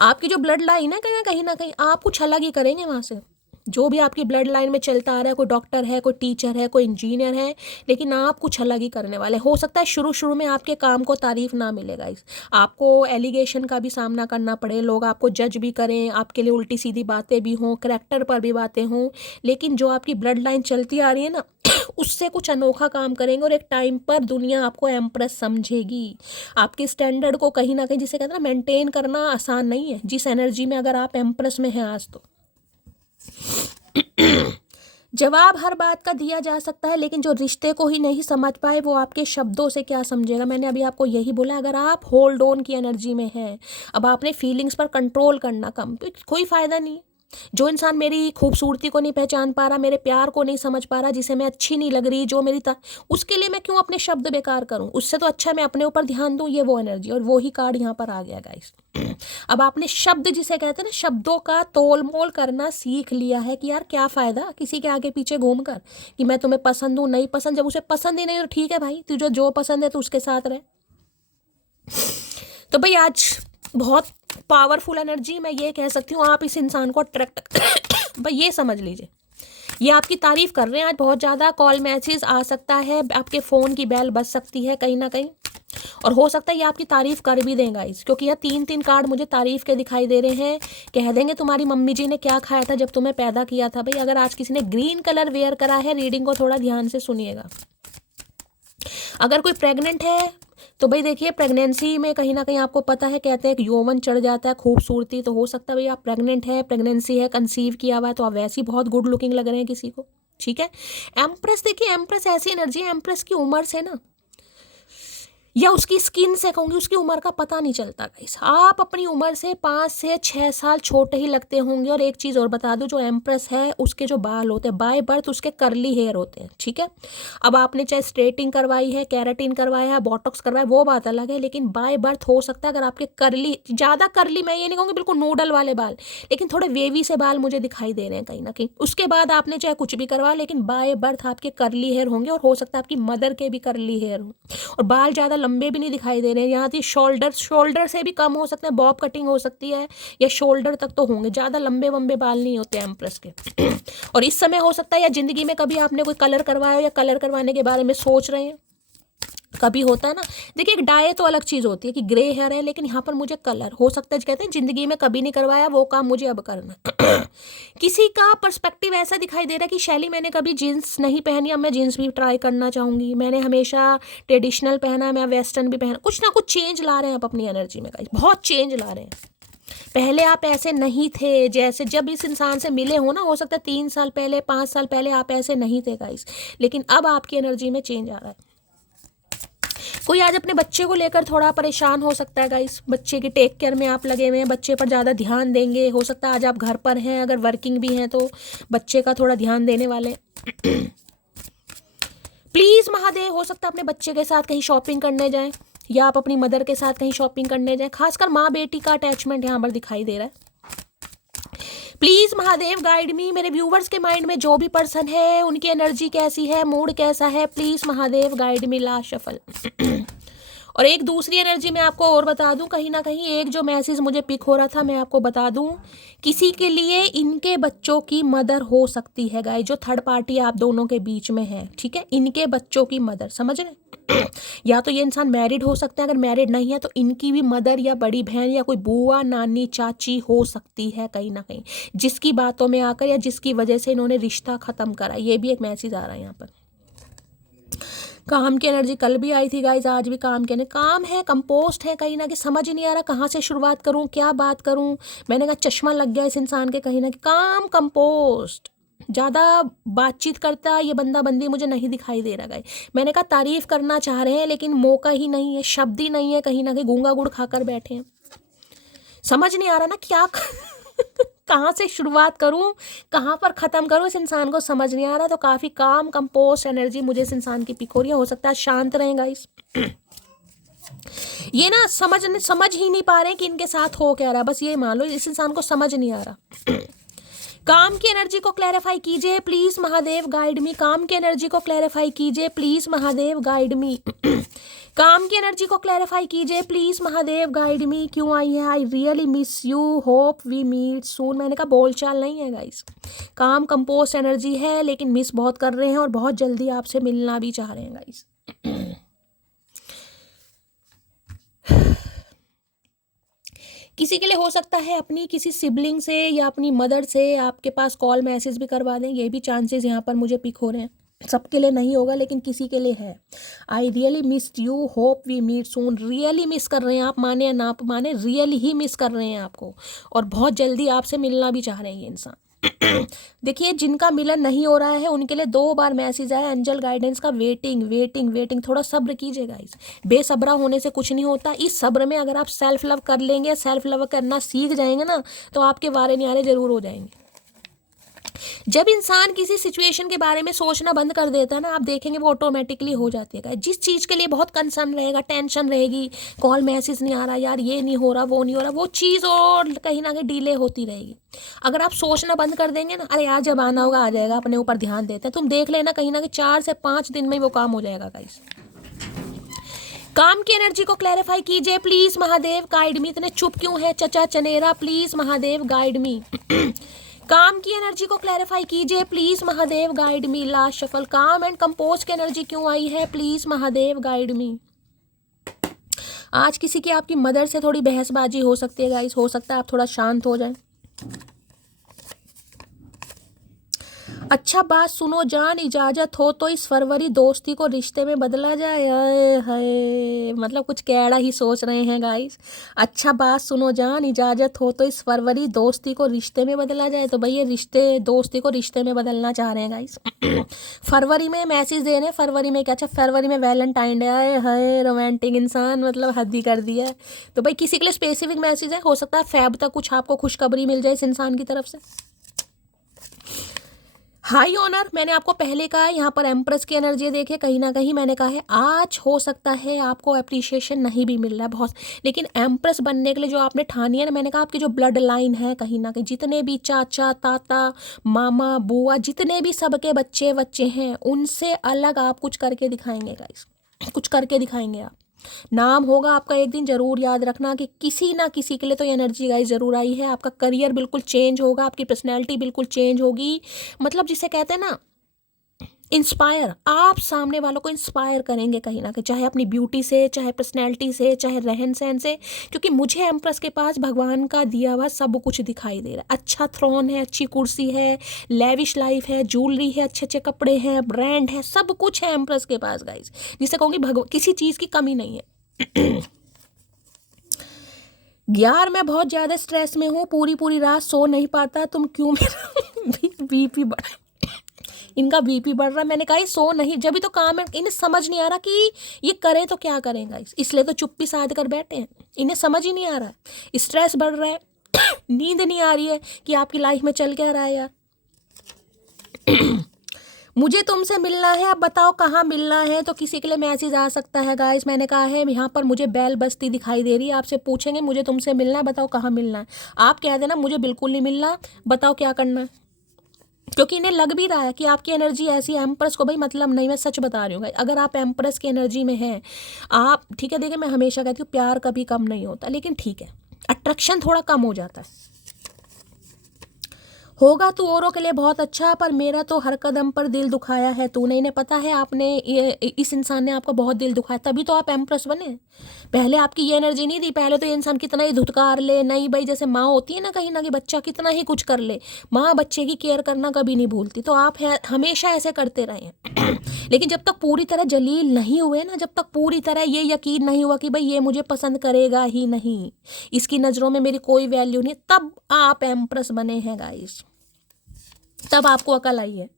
आपकी जो ब्लड लाइन है कहीं ना कहीं आप कुछ अलग ही करेंगे वहाँ से। जो भी आपकी ब्लड लाइन में चलता आ रहा है, कोई डॉक्टर है, कोई टीचर है, कोई इंजीनियर है, लेकिन आप कुछ अलग ही करने वाले। हो सकता है शुरू में आपके काम को तारीफ ना मिलेगा, आपको एलिगेशन का भी सामना करना पड़े, लोग आपको जज भी करें, आपके लिए उल्टी सीधी बातें भी हों, करैक्टर पर भी बातें हों, लेकिन जो आपकी ब्लड लाइन चलती आ रही है ना उससे कुछ अनोखा काम करेंगे और एक टाइम पर दुनिया आपको एम्प्रेस समझेगी। आपके स्टैंडर्ड को कहीं ना कहीं, जिसे कहते हैं ना, मेंटेन करना आसान नहीं है जिस एनर्जी में अगर आप एम्प्रेस में हैं आज तो। जवाब हर बात का दिया जा सकता है, लेकिन जो रिश्ते को ही नहीं समझ पाए वो आपके शब्दों से क्या समझेगा। मैंने अभी आपको यही बोला, अगर आप होल्ड ऑन की एनर्जी में हैं, अब आपने फीलिंग्स पर कंट्रोल करना कम, तो कोई फायदा नहीं। जो इंसान मेरी खूबसूरती को नहीं पहचान पा रहा, मेरे प्यार को नहीं समझ पा रहा, जिसे मैं अच्छी नहीं लग रही, जो मेरी उसके लिए मैं क्यों अपने शब्द बेकार करूं? उससे तो अच्छा मैं अपने ऊपर ध्यान दूं। ये वो एनर्जी, और वो ही कार्ड यहाँ पर आ गया गाइस। अब आपने शब्द, जिसे कहते हैं ना, शब्दों का तोल मोल करना सीख लिया है कि यार क्या फ़ायदा किसी के आगे पीछे घूमकर कि मैं तुम्हें पसंद हूँ, नहीं पसंद। जब उसे पसंद ही नहीं तो ठीक है भाई, तुझे जो पसंद है तो उसके साथ रहे। तो भाई आज बहुत पावरफुल एनर्जी, मैं ये कह सकती हूँ, आप इस इंसान को अट्रैक्ट भाई ये समझ लीजिए, ये आपकी तारीफ कर रहे हैं आज बहुत ज़्यादा। कॉल मैसेज आ सकता है, आपके फ़ोन की बेल बज सकती है कहीं ना कहीं, और हो सकता है ये आपकी तारीफ कर भी देंगे गाइस, क्योंकि यह 3 कार्ड मुझे तारीफ के दिखाई दे रहे हैं। कह देंगे तुम्हारी मम्मी जी ने क्या खाया था जब तुम्हें पैदा किया था। भाई अगर आज किसी ने ग्रीन कलर वेयर करा है, रीडिंग को थोड़ा ध्यान से सुनिएगा। अगर कोई प्रेग्नेंट है तो भाई देखिए, प्रेगनेंसी में कहीं ना कहीं आपको पता है, कहते हैं कि यौवन चढ़ जाता है, खूबसूरती। तो हो सकता है भाई आप प्रेग्नेंट है, प्रेगनेंसी है, कंसीव किया हुआ है, तो आप वैसे ही बहुत गुड लुकिंग लग रहे हैं किसी को, ठीक है। एम्प्रेस देखिए, एम्प्रेस ऐसी एनर्जी है, एम्प्रेस की उम्र से ना, या उसकी स्किन से कहूँगी, उसकी उम्र का पता नहीं चलता गाइस। आप अपनी उम्र से 5 से 6 साल छोटे ही लगते होंगे। और एक चीज़ और बता दूं, जो एम्प्रेस है उसके जो बाल होते हैं बाय बर्थ उसके कर्ली हेयर होते हैं, ठीक है। अब आपने चाहे स्ट्रेटिंग करवाई है, कैराटिन करवाया है, बोटॉक्स करवाया, वो बात अलग है, लेकिन बाय बर्थ हो सकता है अगर आपके कर्ली, ज़्यादा कर्ली, मैं ये नहीं कहूँगी बिल्कुल नूडल वाले बाल, लेकिन थोड़े वेवी से बाल मुझे दिखाई दे रहे हैं कहीं ना कहीं। उसके बाद आपने चाहे कुछ भी करवा, लेकिन बाय बर्थ आपके कर्ली हेयर होंगे, और हो सकता है आपकी मदर के भी कर्ली हेयर हों, और बाल ज़्यादा लंबे भी नहीं दिखाई दे रहे हैं। यहाँ थी शोल्डर से भी कम हो सकते हैं, बॉब कटिंग हो सकती है, या शोल्डर तक तो होंगे, ज़्यादा लंबे वंबे बाल नहीं होते एम्प्रेस के। और इस समय हो सकता है, या जिंदगी में कभी आपने कोई कलर करवाया हो, या कलर करवाने के बारे में सोच रहे हैं, कभी होता है ना। देखिए एक डाई तो अलग चीज़ होती है कि ग्रे हेयर है, लेकिन यहाँ पर मुझे कलर हो सकता है, कहते हैं जिंदगी में कभी नहीं करवाया, वो काम मुझे अब करना। किसी का पर्सपेक्टिव ऐसा दिखाई दे रहा है कि शैली मैंने कभी जीन्स नहीं पहनी, अब मैं जीन्स भी ट्राई करना चाहूँगी। मैंने हमेशा ट्रेडिशनल पहना, मैं वेस्टर्न भी पहना। कुछ ना कुछ चेंज ला रहे हैं आप अपनी एनर्जी में गाइस, बहुत चेंज ला रहे हैं। पहले आप ऐसे नहीं थे, जैसे जब इस इंसान से मिले हो ना, हो सकता है 3 साल पहले, 5 साल पहले आप ऐसे नहीं थे गाइस, लेकिन अब आपकी एनर्जी में चेंज आ रहा है। कोई आज अपने बच्चे को लेकर थोड़ा परेशान हो सकता है गाइस, बच्चे की टेक केयर में आप लगे हुए हैं, बच्चे पर ज़्यादा ध्यान देंगे। हो सकता है आज आप घर पर हैं, अगर वर्किंग भी हैं तो बच्चे का थोड़ा ध्यान देने वाले। प्लीज़ महादेव, हो सकता है अपने बच्चे के साथ कहीं शॉपिंग करने जाएं, या आप अपनी मदर के साथ कहीं शॉपिंग करने जाएं। खासकर माँ बेटी का अटैचमेंट यहाँ पर दिखाई दे रहा है। प्लीज़ महादेव गाइड मी, मेरे व्यूवर्स के माइंड में जो भी पर्सन है उनकी एनर्जी कैसी है, मूड कैसा है, please Mahadev guide me. Last shuffle. और एक दूसरी एनर्जी मैं आपको और बता दूं, कहीं ना कहीं एक जो मैसेज मुझे पिक हो रहा था, मैं आपको बता दूं, किसी के लिए इनके बच्चों की मदर हो सकती है गाइस, जो थर्ड पार्टी आप दोनों के बीच में है, ठीक है। इनके बच्चों की मदर, समझ रहे या तो ये इंसान मैरिड हो सकता है, अगर मैरिड नहीं है तो इनकी भी मदर या बड़ी बहन या कोई बुआ, नानी, चाची हो सकती है कहीं ना कहीं, जिसकी बातों में आकर या जिसकी वजह से इन्होंने रिश्ता खत्म करा। ये भी एक मैसेज आ रहा है यहाँ पर। काम की एनर्जी कल भी आई थी गाइज, आज भी काम के काम है, कंपोस्ट है कहीं ना कहीं। समझ ही नहीं आ रहा कहाँ से शुरुआत करूँ, क्या बात करूँ। मैंने कहा चश्मा लग गया इस इंसान के कहीं ना कहीं। काम कंपोस्ट, ज़्यादा बातचीत करता ये बंदा बंदी मुझे नहीं दिखाई दे रहा गाइज। मैंने कहा तारीफ करना चाह रहे हैं लेकिन मौका ही नहीं है, शब्द ही नहीं है, कहीं ना कहीं गूंगा गुड़ खाकर बैठे हैं। समझ नहीं आ रहा ना क्या कहाँ से शुरुआत करूँ, कहाँ पर ख़त्म करूँ, इस इंसान को समझ नहीं आ रहा। तो काफ़ी काम कंपोस्ट एनर्जी मुझे इस इंसान की पिक हो रही है। हो सकता है शांत रहेगा इस ये ना समझ ही नहीं पा रहे कि इनके साथ हो क्या रहा। बस ये मान लो इस इंसान को समझ नहीं आ रहा। काम की एनर्जी को क्लैरिफाई कीजिए प्लीज महादेव गाइड मी। काम की एनर्जी को क्लैरिफाई कीजिए प्लीज महादेव गाइड मी। काम की एनर्जी को क्लैरिफाई कीजिए प्लीज महादेव गाइड मी। क्यों आई है? I really miss you, hope we meet soon. मैंने कहा बोलचाल नहीं है गाइस, काम कंपोस्ट एनर्जी है लेकिन मिस बहुत कर रहे हैं और बहुत जल्दी आपसे मिलना भी चाह रहे हैं गाइस। किसी के लिए हो सकता है अपनी किसी सिबलिंग से या अपनी मदर से आपके पास कॉल मैसेज भी करवा दें, ये भी चांसेस यहाँ पर मुझे पिक हो रहे हैं। सबके लिए नहीं होगा लेकिन किसी के लिए है। I really missed you, hope we meet soon. Really miss कर रहे हैं आप, माने या ना माने, रियली ही मिस कर रहे हैं आपको, और बहुत जल्दी आपसे मिलना भी चाह रहे हैं ये इंसान। देखिए, जिनका मिलन नहीं हो रहा है उनके लिए 2 बार मैसेज आया एंजल गाइडेंस का, वेटिंग वेटिंग वेटिंग। थोड़ा सब्र कीजिएगा। इस बेसब्रा होने से कुछ नहीं होता। इस सब्र में अगर आप सेल्फ लव कर लेंगे, सेल्फ लव करना सीख जाएंगे ना, तो आपके वारे न्यारे जरूर हो जाएंगे। जब इंसान किसी सिचुएशन के बारे में सोचना बंद कर देता है ना, आप देखेंगे वो ऑटोमेटिकली हो जाती है। जिस चीज़ के लिए बहुत कंसर्न रहेगा, टेंशन रहेगी, कॉल मैसेज नहीं आ रहा, यार ये नहीं हो रहा, वो नहीं हो रहा, वो चीज़ और कहीं ना कहीं डिले होती रहेगी। अगर आप सोचना बंद कर देंगे ना, अरे यार जब आना होगा आ जाएगा, अपने ऊपर ध्यान देते हैं, तुम देख लेना कहीं ना कहीं 4 से 5 दिन में ही वो काम हो जाएगा गाइस। काम की एनर्जी को क्लैरिफाई कीजिए प्लीज महादेव, गाइड मी। इतने चुप क्यों है चचा चनेरा, प्लीज महादेव गाइड मी। काम की एनर्जी को क्लैरिफाई कीजिए please Mahadev, guide me. Last shuffle, काम एंड कंपोज की एनर्जी क्यों आई है, प्लीज महादेव गाइड मी। आज किसी की आपकी मदर से थोड़ी बहसबाजी हो सकती है गाइस, हो सकता है आप थोड़ा शांत हो जाएं। अच्छा बात सुनो जान, इजाजत हो तो इस फरवरी दोस्ती को रिश्ते में बदला जाए। हाय, मतलब कुछ कैड़ा ही सोच रहे हैं गाइस। अच्छा बात सुनो जान, इजाजत हो तो इस फरवरी दोस्ती को रिश्ते में बदला जाए। तो भाई ये रिश्ते, दोस्ती को रिश्ते में बदलना चाह रहे हैं गाइस। फरवरी में मैसेज दे रहे हैं, फरवरी में क्या, अच्छा फरवरी में वैलेंटाइन डे आए, हाय रोमांटिक इंसान, मतलब हद ही कर दिया है। तो भाई किसी के लिए स्पेसिफिक मैसेज है, हो सकता है फैब तक कुछ आपको खुशखबरी मिल जाए इस इंसान की तरफ से। हाई ऑनर, मैंने आपको पहले कहा है, यहाँ पर एम्प्रेस की एनर्जी देखिए, कहीं ना कहीं मैंने कहा है आज हो सकता है आपको अप्रिशिएशन नहीं भी मिल रहा है बहुत, लेकिन एम्प्रेस बनने के लिए जो आपने ठानी है ना, मैंने कहा आपकी जो ब्लड लाइन है कहीं ना कहीं, जितने भी चाचा ताता मामा बुआ, जितने भी सबके बच्चे बच्चे हैं, उनसे अलग आप कुछ करके दिखाएंगे गाइस, कुछ करके दिखाएंगे आप। नाम होगा आपका एक दिन, जरूर याद रखना कि किसी ना किसी के लिए तो एनर्जी गाइस जरूर आई है। आपका करियर बिल्कुल चेंज होगा, आपकी पर्सनैलिटी बिल्कुल चेंज होगी, मतलब जिसे कहते हैं ना इंस्पायर, आप सामने वालों को इंस्पायर करेंगे कहीं ना कहीं, चाहे अपनी ब्यूटी से, चाहे पर्सनैलिटी से, चाहे रहन सहन से, क्योंकि मुझे एम्प्रेस के पास भगवान का दिया हुआ सब कुछ दिखाई दे रहा है। अच्छा थ्रोन है, अच्छी कुर्सी है, लेविश लाइफ है, ज्वेलरी है, अच्छे अच्छे कपड़े हैं, ब्रांड है, सब कुछ है एम्प्रेस के पास गाइस, जिसे कहूँगी किसी चीज़ की कमी नहीं है। यार मैं बहुत ज़्यादा स्ट्रेस में हूँ, पूरी पूरी रात सो नहीं पाता, तुम क्यों मेरा बीपी बढ़, इनका बीपी बढ़ रहा है। मैंने कहा ये सो नहीं, जब भी तो काम है, इन्हें समझ नहीं आ रहा कि ये करें तो क्या करेंगा, इसलिए तो चुप्पी साध कर बैठे हैं, इन्हें समझ ही नहीं आ रहा है, स्ट्रेस बढ़ रहा है, नींद नहीं आ रही है कि आपकी लाइफ में चल क्या रहा है यार। मुझे तुमसे मिलना है, अब बताओ कहाँ मिलना है, तो किसी के लिए मैसेज आ सकता है गाइस। मैंने कहा है यहाँ पर मुझे बैल बजती दिखाई दे रही है, आपसे पूछेंगे मुझे तुमसे मिलना है, बताओ कहाँ मिलना है, आप कह देना मुझे बिल्कुल नहीं मिलना, बताओ क्या करना है, क्योंकि इन्हें लग भी रहा है कि आपकी एनर्जी ऐसी है। एम्प्रेस को भाई मतलब नहीं, मैं सच बता रही हूँ गाइस, अगर आप एम्प्रेस की एनर्जी में हैं आप, ठीक है, देखिए मैं हमेशा कहती हूँ प्यार कभी कम नहीं होता, लेकिन ठीक है अट्रैक्शन थोड़ा कम हो जाता है। होगा तो औरों के लिए बहुत अच्छा, पर मेरा तो हर कदम पर दिल दुखाया है तूने। इन्हें पता है आपने इस इंसान ने आपका बहुत दिल दुखाया, तभी तो आप एम्प्रेस बने। पहले आपकी ये एनर्जी नहीं थी, पहले तो ये इंसान कितना ही धुतकार ले, नहीं भाई जैसे माँ होती है ना कहीं ना कि बच्चा कितना ही कुछ कर ले, माँ बच्चे की केयर करना कभी नहीं भूलती, तो आप हमेशा ऐसे करते रहे हैं। लेकिन जब तक पूरी तरह जलील नहीं हुए ना, जब तक पूरी तरह ये यकीन नहीं हुआ कि भाई ये मुझे पसंद करेगा ही नहीं, इसकी नज़रों में मेरी कोई वैल्यू नहीं, तब आप एम्प्रेस बने हैं गाइस, तब आपको अकल आई है।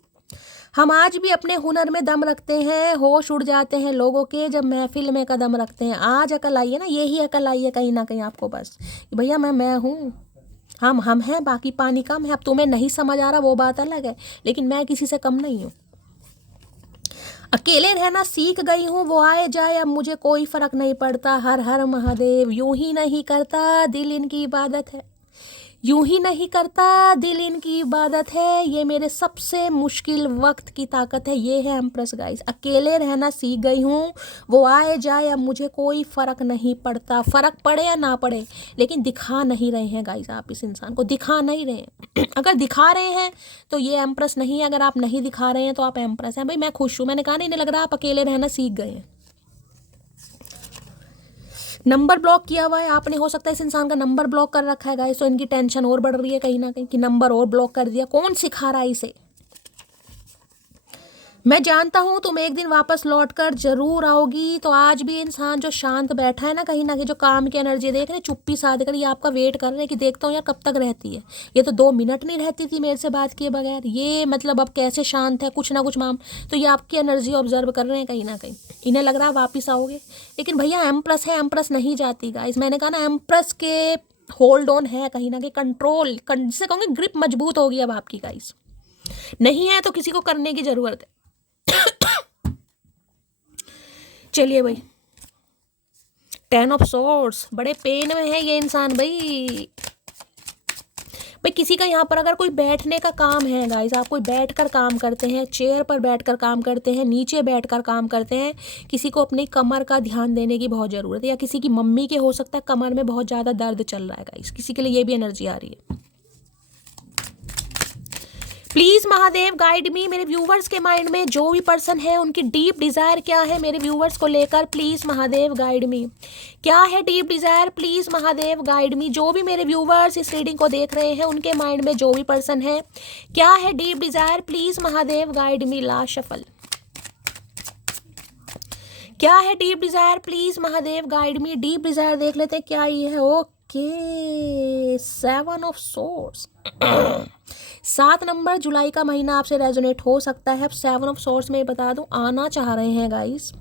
हम आज भी अपने हुनर में दम रखते हैं, होश उड़ जाते हैं लोगों के जब महफिल में कदम रखते हैं। आज अकल आई है ना, यही अकल आई है कहीं ना कहीं आपको बस, कि भैया मैं हूँ, हम हैं, बाकी पानी कम है। अब तुम्हें नहीं समझ आ रहा वो बात अलग है, लेकिन मैं किसी से कम नहीं हूँ। अकेले रहना सीख गई हूँ, वो आए जाए अब मुझे कोई फर्क नहीं पड़ता। हर हर महादेव, यूं ही नहीं करता दिल इनकी इबादत है, यूं ही नहीं करता दिल इनकी इबादत है, ये मेरे सबसे मुश्किल वक्त की ताकत है। ये है एम्प्रेस गाइस, अकेले रहना सीख गई हूँ, वो आए जाए अब मुझे कोई फ़र्क नहीं पड़ता। फ़र्क पड़े या ना पड़े, लेकिन दिखा नहीं रहे हैं गाइस, आप इस इंसान को दिखा नहीं रहे हैं। अगर दिखा रहे हैं तो ये एम्प्रेस नहीं है, अगर आप नहीं दिखा रहे हैं तो आप एम्प्रेस हैं। भाई मैं खुश हूँ, मैंने कहा नहीं लग रहा आप अकेले रहना सीख गए हैं। नंबर ब्लॉक किया हुआ है आपने, हो सकता है इस इंसान का नंबर ब्लॉक कर रखा है गाइस, तो इनकी टेंशन और बढ़ रही है कहीं ना कहीं कि नंबर और ब्लॉक कर दिया, कौन सिखा रहा है इसे। मैं जानता हूँ तुम एक दिन वापस लौट कर जरूर आओगी। तो आज भी इंसान जो शांत बैठा है ना कहीं जो काम की एनर्जी देख रहे, चुप्पी साध कर ये आपका वेट कर रहे हैं कि देखता हूँ यार कब तक रहती है। ये तो 2 मिनट नहीं रहती थी मेरे से बात किए बगैर, ये मतलब अब कैसे शांत है, कुछ ना कुछ माम। तो ये आपकी एनर्जी ऑब्जर्व कर रहे हैं कहीं ना कहीं, इन्हें लग रहा है वापिस आओगे। लेकिन भैया एम्प्रेस है, एम्प्रेस नहीं जाती गाइस। मैंने कहा ना एम्प्रेस के होल्ड ऑन है कहीं ना कहीं, कंट्रोल जिसे कहूँगी ग्रिप मजबूत होगी अब आपकी गाइस। नहीं है तो किसी को करने की जरूरत है। चलिए भाई, 10 ऑफ सोर्ड्स, बड़े पेन में है ये इंसान भाई। भाई किसी का यहाँ पर अगर कोई बैठने का काम है गाइस, आप कोई बैठकर काम करते हैं, चेयर पर बैठकर काम करते हैं, नीचे बैठकर काम करते हैं, किसी को अपनी कमर का ध्यान देने की बहुत ज़रूरत है, या किसी की मम्मी के हो सकता है कमर में बहुत ज़्यादा दर्द चल रहा है गाइस, किसी के लिए ये भी एनर्जी आ रही है। प्लीज महादेव गाइड मी। मेरे व्यूवर्स के माइंड में जो भी पर्सन है उनकी डीप डिजायर क्या है मेरे व्यूवर्स को लेकर, प्लीज महादेव गाइड मी। क्या है deep Dzire, please Mahadev guide मी। जो भी मेरे व्यूवर्स इस रीडिंग को देख रहे हैं उनके माइंड में जो भी पर्सन है, क्या है deep Dzire, please Mahadev guide me. Last shuffle, क्या है deep Dzire, please Mahadev guide me. Deep Dzire देख लेते हैं क्या ये है। Okay, 7 of swords. 7 नंबर, जुलाई का महीना आपसे रेजोनेट हो सकता है। अब 7 ऑफ सोर्ड्स में बता दूं आना चाह रहे हैं गाइस,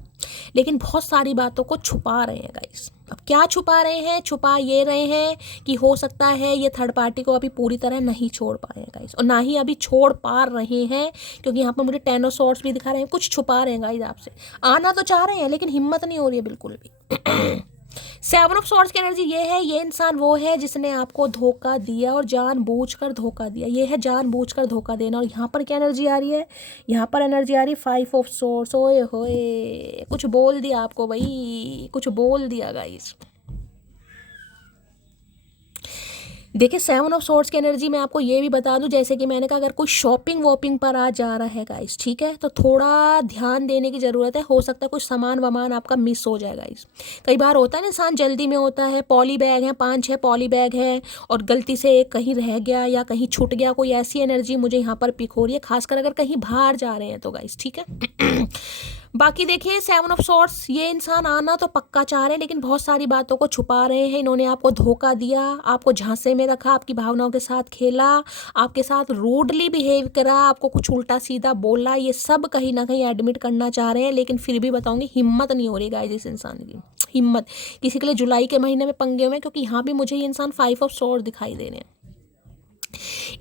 लेकिन बहुत सारी बातों को छुपा रहे हैं गाइस। अब क्या छुपा रहे हैं, छुपा ये रहे हैं कि हो सकता है ये थर्ड पार्टी को अभी पूरी तरह नहीं छोड़ पाए हैं गाइस, और ना ही अभी छोड़ पा रहे हैं, क्योंकि यहाँ पर मुझे 10 ऑफ सोर्ड्स भी दिखा रहे हैं। कुछ छुपा रहे हैं गाइस आपसे, आना तो चाह रहे हैं लेकिन हिम्मत नहीं हो रही है बिल्कुल भी। 7 ऑफ सोर्ड्स की एनर्जी ये है, ये इंसान वो है जिसने आपको धोखा दिया और जानबूझकर धोखा दिया। ये है जानबूझकर धोखा देना। और यहाँ पर क्या एनर्जी आ रही है, यहाँ पर एनर्जी आ रही है 5 ऑफ सोर्ड्स। ओए होए, कुछ बोल दिया आपको भाई, कुछ बोल दिया गाइस। देखिए 7 ऑफ सोर्ड्स की एनर्जी में आपको ये भी बता दूं, जैसे कि मैंने कहा अगर कोई शॉपिंग वॉपिंग पर आ जा रहा है गाइस, ठीक है, तो थोड़ा ध्यान देने की ज़रूरत है। हो सकता है कुछ सामान वामान आपका मिस हो जाए गाइस। कई बार होता है ना इंसान जल्दी में होता है, पॉली बैग है, 5-6 पॉली बैग है और गलती से एक कहीं रह गया या कहीं छूट गया, कोई ऐसी एनर्जी मुझे यहाँ पर पिक हो रही है, खासकर अगर कहीं बाहर जा रहे हैं तो गाइस, ठीक है। बाकी देखिए 7 ऑफ सोर्ड्स, ये इंसान आना तो पक्का चाह रहे हैं लेकिन बहुत सारी बातों को छुपा रहे हैं। इन्होंने आपको धोखा दिया, आपको झांसे में रखा, आपकी भावनाओं के साथ खेला, आपके साथ रूडली बिहेव करा, आपको कुछ उल्टा सीधा बोला, ये सब कहीं ना कहीं एडमिट करना चाह रहे हैं। लेकिन फिर भी बताऊंगी हिम्मत नहीं हो रही गाइस इस इंसान की, हिम्मत। किसी के लिए जुलाई के महीने में पंगे हुए, क्योंकि यहाँ भी मुझे ये इंसान 5 ऑफ सोर्ड दिखाई दे रहे हैं।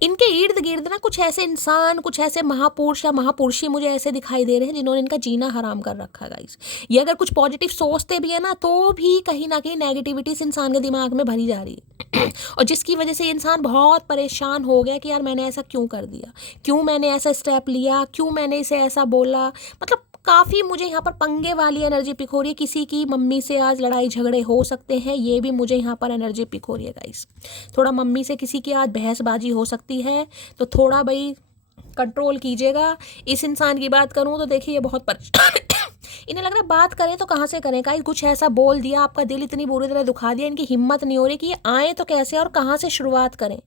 इनके इर्द गिर्द ना कुछ ऐसे इंसान, कुछ ऐसे महापुरुष या महापुरुषी मुझे ऐसे दिखाई दे रहे हैं जिन्होंने इनका जीना हराम कर रखा है गाइस। ये अगर कुछ पॉजिटिव सोचते भी है ना तो भी कहीं ना कहीं नेगेटिविटी इस इंसान के दिमाग में भरी जा रही है। और जिसकी वजह से ये इंसान बहुत परेशान हो गया कि यार मैंने ऐसा क्यों कर दिया, क्यों मैंने ऐसा स्टेप लिया, क्यों मैंने इसे ऐसा बोला। मतलब काफ़ी मुझे यहाँ पर पंगे वाली एनर्जी पिक हो रही है। किसी की मम्मी से आज लड़ाई झगड़े हो सकते हैं, ये भी मुझे यहाँ पर एनर्जी पिक हो रही है गाइस। थोड़ा मम्मी से किसी की आज बहसबाजी हो सकती है, तो थोड़ा भाई कंट्रोल कीजिएगा। इस इंसान की बात करूँ तो देखिए ये बहुत परेशान इन्हें लग रहा है बात करें तो कहाँ से करें गाइस, कुछ ऐसा बोल दिया, आपका दिल इतनी बुरी तरह दुखा दिया, इनकी हिम्मत नहीं हो रही कि ये आए तो कैसे और कहाँ से शुरुआत करें।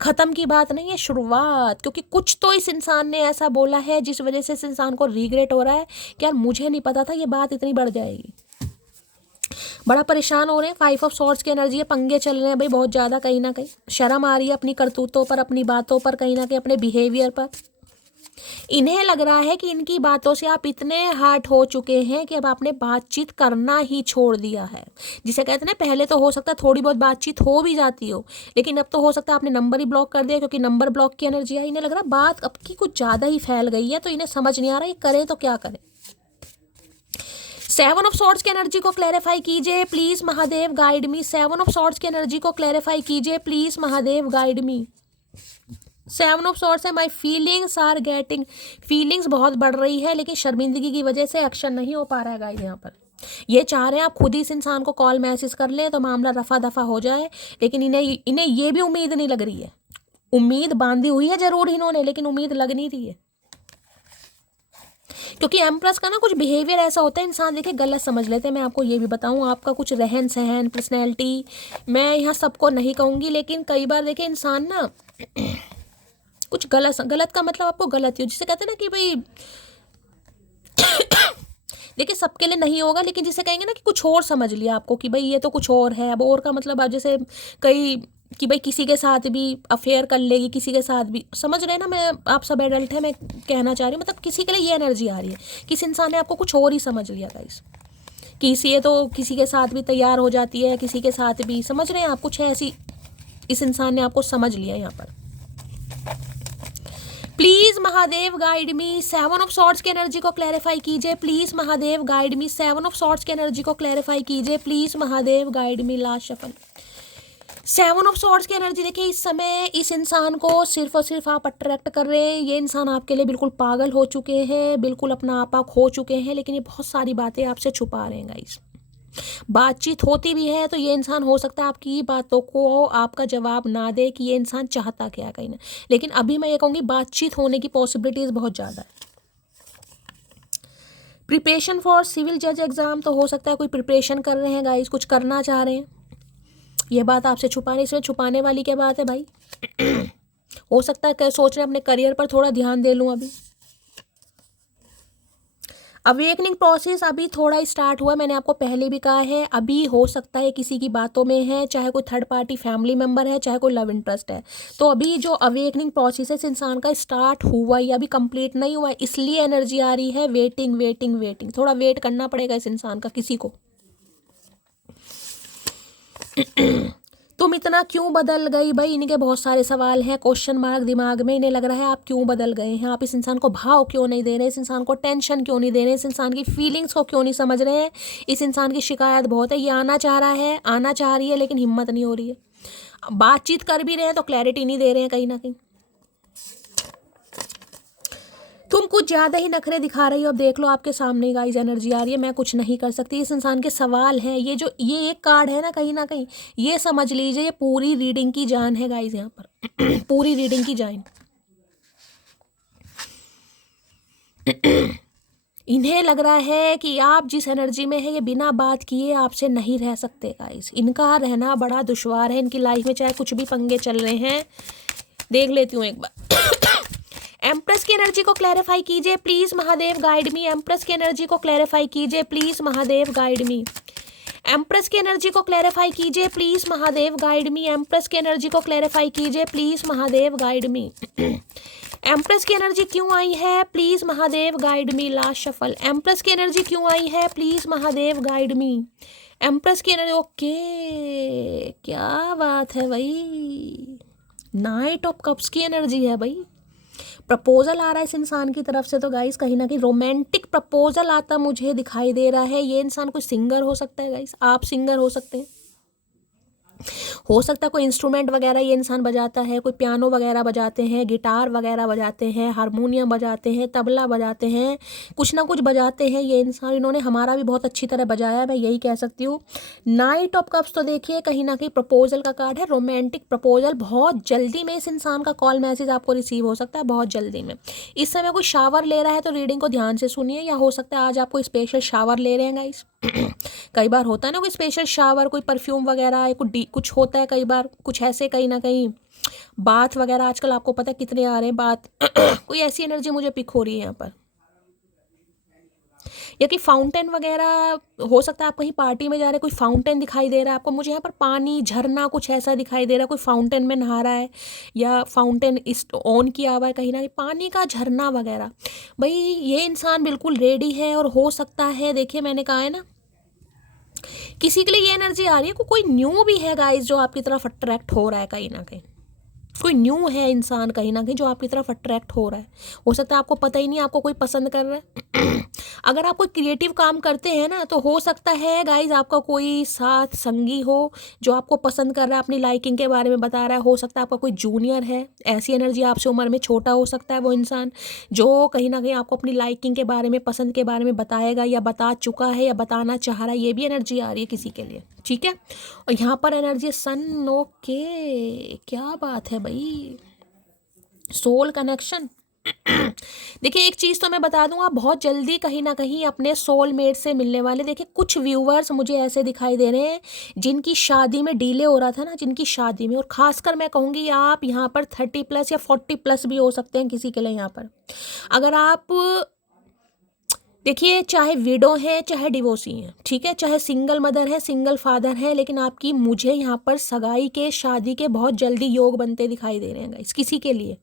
ख़त्म की बात नहीं है, शुरुआत, क्योंकि कुछ तो इस इंसान ने ऐसा बोला है जिस वजह से इस इंसान को रिग्रेट हो रहा है कि यार मुझे नहीं पता था ये बात इतनी बढ़ जाएगी। बड़ा परेशान हो रहे हैं। 5 ऑफ सोर्ड्स की एनर्जी है, पंगे चल रहे हैं भाई बहुत ज़्यादा, कहीं ना कहीं शर्म आ रही है अपनी करतूतों पर, अपनी बातों पर, कहीं ना कहीं अपने बिहेवियर पर। इन्हें लग रहा है कि इनकी बातों से आप इतने हर्ट हो चुके हैं कि अब आपने बातचीत करना ही छोड़ दिया है। जिसे कहते हैं ना, पहले तो हो सकता है थोड़ी बहुत बातचीत हो भी जाती हो, लेकिन अब तो हो सकता है आपने नंबर ही ब्लॉक कर दिया, क्योंकि नंबर ब्लॉक की एनर्जी है। इन्हें लग रहा है बात अब की कुछ ज़्यादा ही फैल गई है, तो इन्हें समझ नहीं आ रहा ये करें तो क्या करें। 7 ऑफ सोर्ड्स की एनर्जी को क्लैरिफाई कीजिए please Mahadev guide me. 7 of swords की एनर्जी को क्लैरिफाई कीजिए please Mahadev guide me. 7 of swords है, my feelings are getting, feelings बहुत बढ़ रही है लेकिन शर्मिंदगी की वजह से एक्शन नहीं हो पा रहा है गाइस। यहाँ पर ये चाह रहे हैं आप खुद ही इस इंसान को कॉल मैसेज कर लें तो मामला रफा दफा हो जाए, लेकिन इन्हें ये भी उम्मीद नहीं लग रही है। उम्मीद बांधी हुई है जरूर इन्होंने, लेकिन उम्मीद लग नहीं रही है, क्योंकि एम्प्रेस का ना कुछ बिहेवियर ऐसा होता है इंसान देखे गलत समझ लेते हैं। मैं आपको ये भी बताऊं, आपका कुछ रहन सहन, पर्सनैलिटी, मैं यहाँ सबको नहीं कहूँगी, लेकिन कई बार देखे इंसान ना कुछ गलत का मतलब आपको गलत ही हो, जिसे कहते हैं ना कि भाई देखिए सबके लिए नहीं होगा, लेकिन जिसे कहेंगे ना कि कुछ और समझ लिया आपको कि भाई ये तो कुछ और है। अब और का मतलब आप जैसे कई कि भाई किसी के साथ भी अफेयर कर लेगी, किसी के साथ भी, समझ रहे हैं ना, मैं आप सब एडल्ट है, मैं कहना चाह रही हूँ मतलब किसी के लिए ये एनर्जी आ रही है, किसी इंसान ने आपको कुछ और ही समझ लिया गाइस, किसी ये तो किसी के साथ भी तैयार हो जाती है, किसी के साथ भी, समझ रहे हैं आप, कुछ है ऐसी, इस इंसान ने आपको समझ लिया यहाँ पर। Please Mahadev guide me, 7 of swords की एनर्जी को क्लैरिफाई कीजिए। Please Mahadev guide me, 7 of swords की एनर्जी को क्लैरिफाई कीजिए। Please Mahadev guide me. Last shuffle 7 of swords की एनर्जी। देखिए इस समय इस इंसान को सिर्फ और सिर्फ आप अट्रैक्ट कर रहे हैं। ये इंसान आपके लिए बिल्कुल पागल हो चुके हैं, बिल्कुल अपना आपा खो चुके हैं, लेकिन ये बहुत सारी बातें आपसे छुपा रहे हैं गाइस। बातचीत होती भी है तो ये इंसान हो सकता है आपकी बातों को आपका जवाब ना दे कि ये इंसान चाहता क्या है कहीं ना, लेकिन अभी मैं ये कहूँगी बातचीत होने की पॉसिबिलिटीज़ बहुत ज़्यादा है। प्रिपरेशन फॉर सिविल जज एग्ज़ाम, तो हो सकता है कोई प्रिपरेशन कर रहे हैं गाइस, कुछ करना चाह रहे हैं, ये बात आपसे छुपाने, इसमें छुपाने वाली क्या बात है भाई। हो सकता है सोच रहे हैं अपने करियर पर थोड़ा ध्यान दे लूँ। अभी अवेकनिंग प्रोसेस अभी थोड़ा स्टार्ट हुआ, मैंने आपको पहले भी कहा है। अभी हो सकता है किसी की बातों में है, चाहे कोई थर्ड पार्टी फैमिली मेम्बर है, चाहे कोई लव इंटरेस्ट है, तो अभी जो अवेकनिंग प्रोसेस है इस इंसान का स्टार्ट हुआ या अभी कंप्लीट नहीं हुआ है, इसलिए एनर्जी आ रही है वेटिंग वेटिंग वेटिंग। थोड़ा वेट करना पड़ेगा इस इंसान का, किसी को। तुम इतना क्यों बदल गई भाई, इनके बहुत सारे सवाल हैं, क्वेश्चन मार्क दिमाग में, इन्हें लग रहा है आप क्यों बदल गए हैं, आप इस इंसान को भाव क्यों नहीं दे रहे, इस इंसान को टेंशन क्यों नहीं दे रहे, इस इंसान की फीलिंग्स को क्यों नहीं समझ रहे हैं। इस इंसान की शिकायत बहुत है, ये आना चाह रहा है, आना चाह रही है, लेकिन हिम्मत नहीं हो रही है। बातचीत कर भी रहे हैं तो क्लैरिटी नहीं दे रहे हैं कहीं ना कहीं। तुम कुछ ज़्यादा ही नखरे दिखा रही हो। अब देख लो आपके सामने गाइस एनर्जी आ रही है, मैं कुछ नहीं कर सकती। इस इंसान के सवाल हैं, ये जो ये एक कार्ड है ना कहीं ये समझ लीजिए ये पूरी रीडिंग की जान है गाइस यहाँ पर। पूरी रीडिंग की जान। इन्हें लग रहा है कि आप जिस एनर्जी में है ये बिना बात किए आपसे नहीं रह सकते गाइस। इनका रहना बड़ा दुश्वार है इनकी लाइफ में, चाहे कुछ भी पंगे चल रहे हैं। देख लेती हूँ एक बार। एम्प्रेस की एनर्जी को क्लैरिफाई कीजिए please Mahadev guide me. Empress की एनर्जी को क्लैरिफाई कीजिए please Mahadev guide me. Empress की एनर्जी को क्लैरिफाई कीजिए please Mahadev guide me. Empress की एनर्जी को क्लैरिफाई कीजिए please Mahadev guide me. Empress की एनर्जी क्यों आई है please Mahadev guide me. Last shuffle. Empress की एनर्जी क्यों आई है please Mahadev guide me. Empress की एनर्जी, ओके क्या बात है भाई। नाइट ऑफ कप्स की एनर्जी है भाई। प्रपोजल आ रहा है इस इंसान की तरफ से, तो गाइस कहीं ना कहीं रोमांटिक प्रपोजल आता मुझे दिखाई दे रहा है। ये इंसान कोई सिंगर हो सकता है गाइस, आप सिंगर हो सकते हैं, हो सकता है कोई इंस्ट्रूमेंट वगैरह ये इंसान बजाता है, कोई पियानो वगैरह बजाते हैं, गिटार वगैरह बजाते हैं, हारमोनियम बजाते हैं, तबला बजाते हैं, कुछ ना कुछ बजाते हैं ये इंसान। इन्होंने हमारा भी बहुत अच्छी तरह बजाया, मैं यही कह सकती हूँ। नाइट ऑफ कप्स तो देखिए कहीं ना कहीं प्रपोजल का कार्ड है, रोमांटिक प्रपोजल। बहुत जल्दी में इस इंसान का कॉल मैसेज आपको रिसीव हो सकता है, बहुत जल्दी में। इस समय कोई शावर ले रहा है तो रीडिंग को ध्यान से सुनिए, या हो सकता है आज आप कोई स्पेशल शावर ले रहे हैं गाइस। कई बार होता है ना कोई स्पेशल शावर, कोई परफ्यूम वगैरह, कुछ होता है कई बार, कुछ ऐसे कहीं ना कहीं बात वगैरह आजकल आपको पता है कितने आ रहे हैं बात। कोई ऐसी एनर्जी मुझे पिक हो रही है यहाँ पर, या कि फाउंटेन वगैरह हो सकता है। आप कहीं पार्टी में जा रहे हैं, कोई फाउंटेन दिखाई दे रहा है आपको, मुझे यहाँ पर पानी झरना कुछ ऐसा दिखाई दे रहा है, कोई फाउंटेन में नहा रहा है या फाउंटेन इस ऑन किया हुआ है कहीं ना कहीं, पानी का झरना वगैरह। भाई ये इंसान बिल्कुल रेडी है, और हो सकता है देखिए मैंने कहा है ना किसी के लिए ये एनर्जी आ रही है, कोई न्यू भी है गाइस जो आपकी तरफ अट्रैक्ट हो रहा है कहीं ना कहीं। कोई न्यू है इंसान कहीं ना कहीं जो आपकी तरफ अट्रैक्ट हो रहा है। हो सकता है आपको पता ही नहीं आपको कोई पसंद कर रहा है। अगर आप कोई क्रिएटिव काम करते हैं ना तो हो सकता है गाइज आपका कोई साथ संगी हो जो आपको पसंद कर रहा है, अपनी लाइकिंग के बारे में बता रहा है। हो सकता है आपका कोई जूनियर है, ऐसी एनर्जी, आपसे उम्र में छोटा हो सकता है वो इंसान, जो कहीं ना कहीं आपको अपनी लाइकिंग के बारे में, पसंद के बारे में बताएगा या बता चुका है या बताना चाह रहा है। ये भी एनर्जी आ रही है किसी के लिए, ठीक है। और यहाँ पर एनर्जी सन, ओके क्या बात है भाई, सोल कनेक्शन। देखिए एक चीज़ तो मैं बता दूं, आप बहुत जल्दी कहीं ना कहीं अपने सोलमेट से मिलने वाले। देखिए कुछ व्यूवर्स मुझे ऐसे दिखाई दे रहे हैं जिनकी शादी में डिले हो रहा था ना, जिनकी शादी में, और खासकर मैं कहूँगी आप यहाँ पर 30+ या 40+ भी हो सकते हैं किसी के लिए यहाँ पर। अगर आप देखिए, चाहे विडो है चाहे डिवोर्सी हैं, ठीक है, चाहे सिंगल मदर है सिंगल फादर है, लेकिन आपकी मुझे यहाँ पर सगाई के, शादी के बहुत जल्दी योग बनते दिखाई दे रहे हैं गाइस, किसी के लिए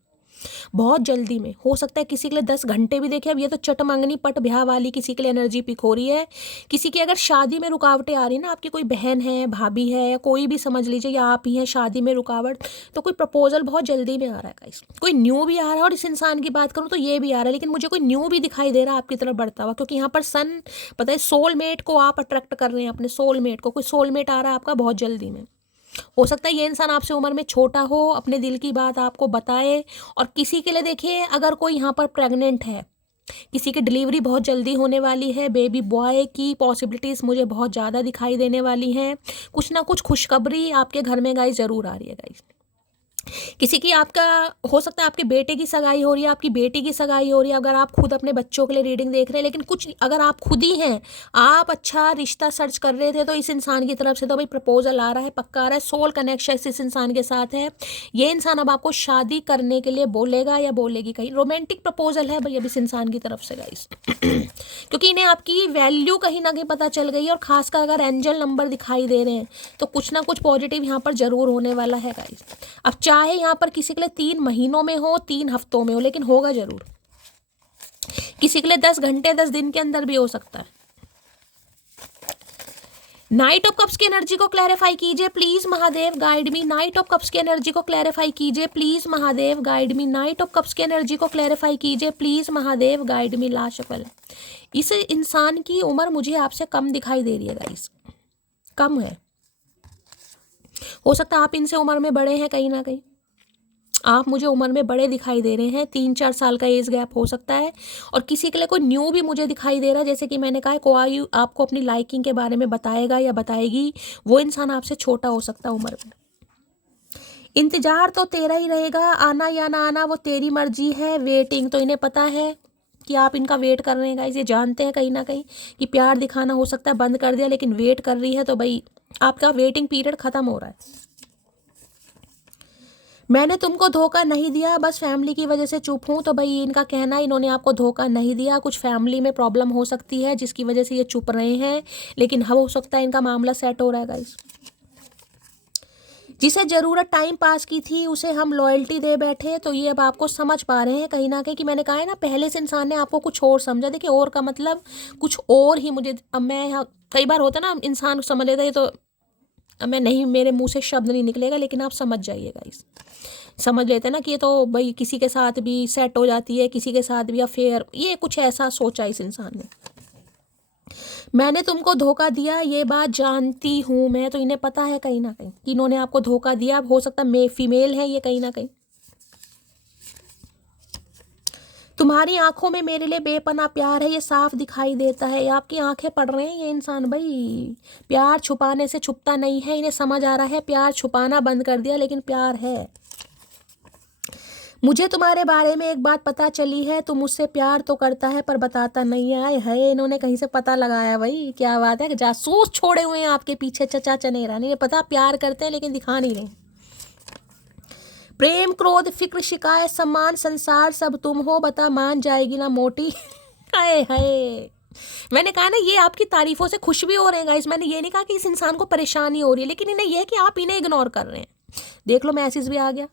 बहुत जल्दी में। हो सकता है किसी के लिए 10 घंटे भी देखे। अब ये तो चट मंगनी पट ब्याह वाली किसी के लिए एनर्जी पिक हो रही है। किसी की अगर शादी में रुकावटें आ रही है ना, आपकी कोई बहन है, भाभी है, या कोई भी समझ लीजिए, या आप ही हैं, शादी में रुकावट, तो कोई प्रपोजल बहुत जल्दी में आ रहा है गाइस। कोई न्यू भी आ रहा है, और इस इंसान की बात करूँ तो ये भी आ रहा है, लेकिन मुझे कोई न्यू भी दिखाई दे रहा है आपकी तरफ बढ़ता हुआ, क्योंकि यहाँ पर सन, पता है, सोलमेट को आप अट्रैक्ट कर रहे हैं, अपने सोलमेट को। कोई सोलमेट आ रहा है आपका बहुत जल्दी में। हो सकता है ये इंसान आपसे उम्र में छोटा हो, अपने दिल की बात आपको बताए। और किसी के लिए देखिए, अगर कोई यहाँ पर प्रेग्नेंट है, किसी की डिलीवरी बहुत जल्दी होने वाली है, बेबी बॉय की पॉसिबिलिटीज़ मुझे बहुत ज़्यादा दिखाई देने वाली हैं। कुछ ना कुछ खुशखबरी आपके घर में गाइस ज़रूर आ रही है गाइस। किसी की, आपका हो सकता है आपके बेटे की सगाई हो रही है, आपकी बेटी की सगाई हो रही है, अगर आप खुद अपने बच्चों के लिए रीडिंग देख रहे हैं। लेकिन कुछ अगर आप खुद ही हैं, आप अच्छा रिश्ता सर्च कर रहे थे, तो इस इंसान की तरफ से तो भाई प्रपोजल आ रहा है, पक्का आ रहा है, सोल कनेक्शन इस इंसान के साथ है। ये इंसान अब आपको शादी करने के लिए बोलेगा या बोलेगी, कहीं रोमांटिक प्रपोजल है भाई अब इस इंसान की तरफ से गाइस। क्योंकि इन्हें आपकी वैल्यू कहीं ना कहीं पता चल गई है, और खासकर अगर एंजल नंबर दिखाई दे रहे हैं, तो कुछ ना कुछ पॉजिटिव यहाँ पर जरूर होने वाला है गाइस। अब चाहे यहाँ पर किसी के लिए 3 महीनों में हो, 3 हफ्तों में हो, लेकिन होगा जरूर। किसी के लिए 10 घंटे 10 दिन के अंदर भी हो सकता है। नाइट ऑफ कप्स की एनर्जी को क्लैरिफाई कीजिए please Mahadev, guide me. Night of cups की एनर्जी को क्लैरिफाई कीजिए please Mahadev, guide me. Night of cups की एनर्जी को क्लैरिफाई कीजिए please Mahadev, guide me. Last shuffle. इस इंसान की उम्र मुझे आपसे कम दिखाई दे रही है गाइस, कम है। हो सकता है आप इनसे उम्र में बड़े हैं, कहीं ना कहीं आप मुझे उम्र में बड़े दिखाई दे रहे हैं। 3-4 साल का एज गैप हो सकता है। और किसी के लिए कोई न्यू भी मुझे दिखाई दे रहा है, जैसे कि मैंने कहा, कोई आपको अपनी लाइकिंग के बारे में बताएगा या बताएगी। वो इंसान आपसे छोटा हो सकता है उम्र में। इंतजार तो तेरा ही रहेगा, आना या ना आना वो तेरी मर्जी है। वेटिंग तो इन्हें पता है कि आप इनका वेट कर रहे हैं गाइस, ये जानते हैं कहीं ना कहीं कि प्यार दिखाना हो सकता है बंद कर दिया, लेकिन वेट कर रही है। तो भाई आपका वेटिंग पीरियड खत्म हो रहा है। मैंने तुमको धोखा नहीं दिया, बस फैमिली की वजह से चुप हूँ। तो भाई इनका कहना है इन्होंने आपको धोखा नहीं दिया, कुछ फैमिली में प्रॉब्लम हो सकती है जिसकी वजह से ये चुप रहे हैं, लेकिन हो सकता है इनका मामला सेट हो रहा है गाइस। जिसे ज़रूरत टाइम पास की थी उसे हम लॉयल्टी दे बैठे, तो ये अब आपको समझ पा रहे हैं कहीं ना कहीं कि मैंने कहा है ना, पहले से इंसान ने आपको कुछ और समझा। देखिए, और का मतलब कुछ और ही मुझे, अब मैं यहाँ कई बार होता ना, इंसान समझ लेता है, तो अब मैं नहीं, मेरे मुंह से शब्द नहीं निकलेगा, लेकिन आप समझ जाइएगा इस, समझ लेते हैं ना कि ये तो भाई किसी के साथ भी सेट हो जाती है, किसी के साथ भी अफेयर, ये कुछ ऐसा सोचा इस इंसान ने। मैंने तुमको धोखा दिया, ये बात जानती हूँ मैं। तो इन्हें पता है कहीं ना कहीं कि इन्होंने आपको धोखा दिया। हो सकता है फीमेल है ये कहीं ना कहीं। तुम्हारी आंखों में मेरे लिए बेपनाह प्यार है, ये साफ दिखाई देता है। आपकी आंखें पढ़ रहे हैं ये इंसान भाई। प्यार छुपाने से छुपता नहीं है, इन्हें समझ आ रहा है प्यार छुपाना बंद कर दिया, लेकिन प्यार है। मुझे तुम्हारे बारे में एक बात पता चली है, तुम मुझसे प्यार तो करता है पर बताता नहीं है। इन्होंने कहीं से पता लगाया भाई, क्या बात है, जासूस छोड़े हुए हैं आपके पीछे चचा चनेरा। नहीं पता प्यार करते हैं लेकिन दिखा नहीं रहे। प्रेम क्रोध फिक्र शिकायत सम्मान संसार सब तुम हो, बता मान जाएगी ना मोटी। हाय हाय, मैंने कहा ना ये आपकी तारीफों से खुश भी हो रहे हैं गाइस। मैंने ये नहीं कहा कि इस इंसान को परेशानी हो रही है, लेकिन इन्हें यह है कि आप इन्हें इग्नोर कर रहे हैं। देख लो मैसेज भी आ गया।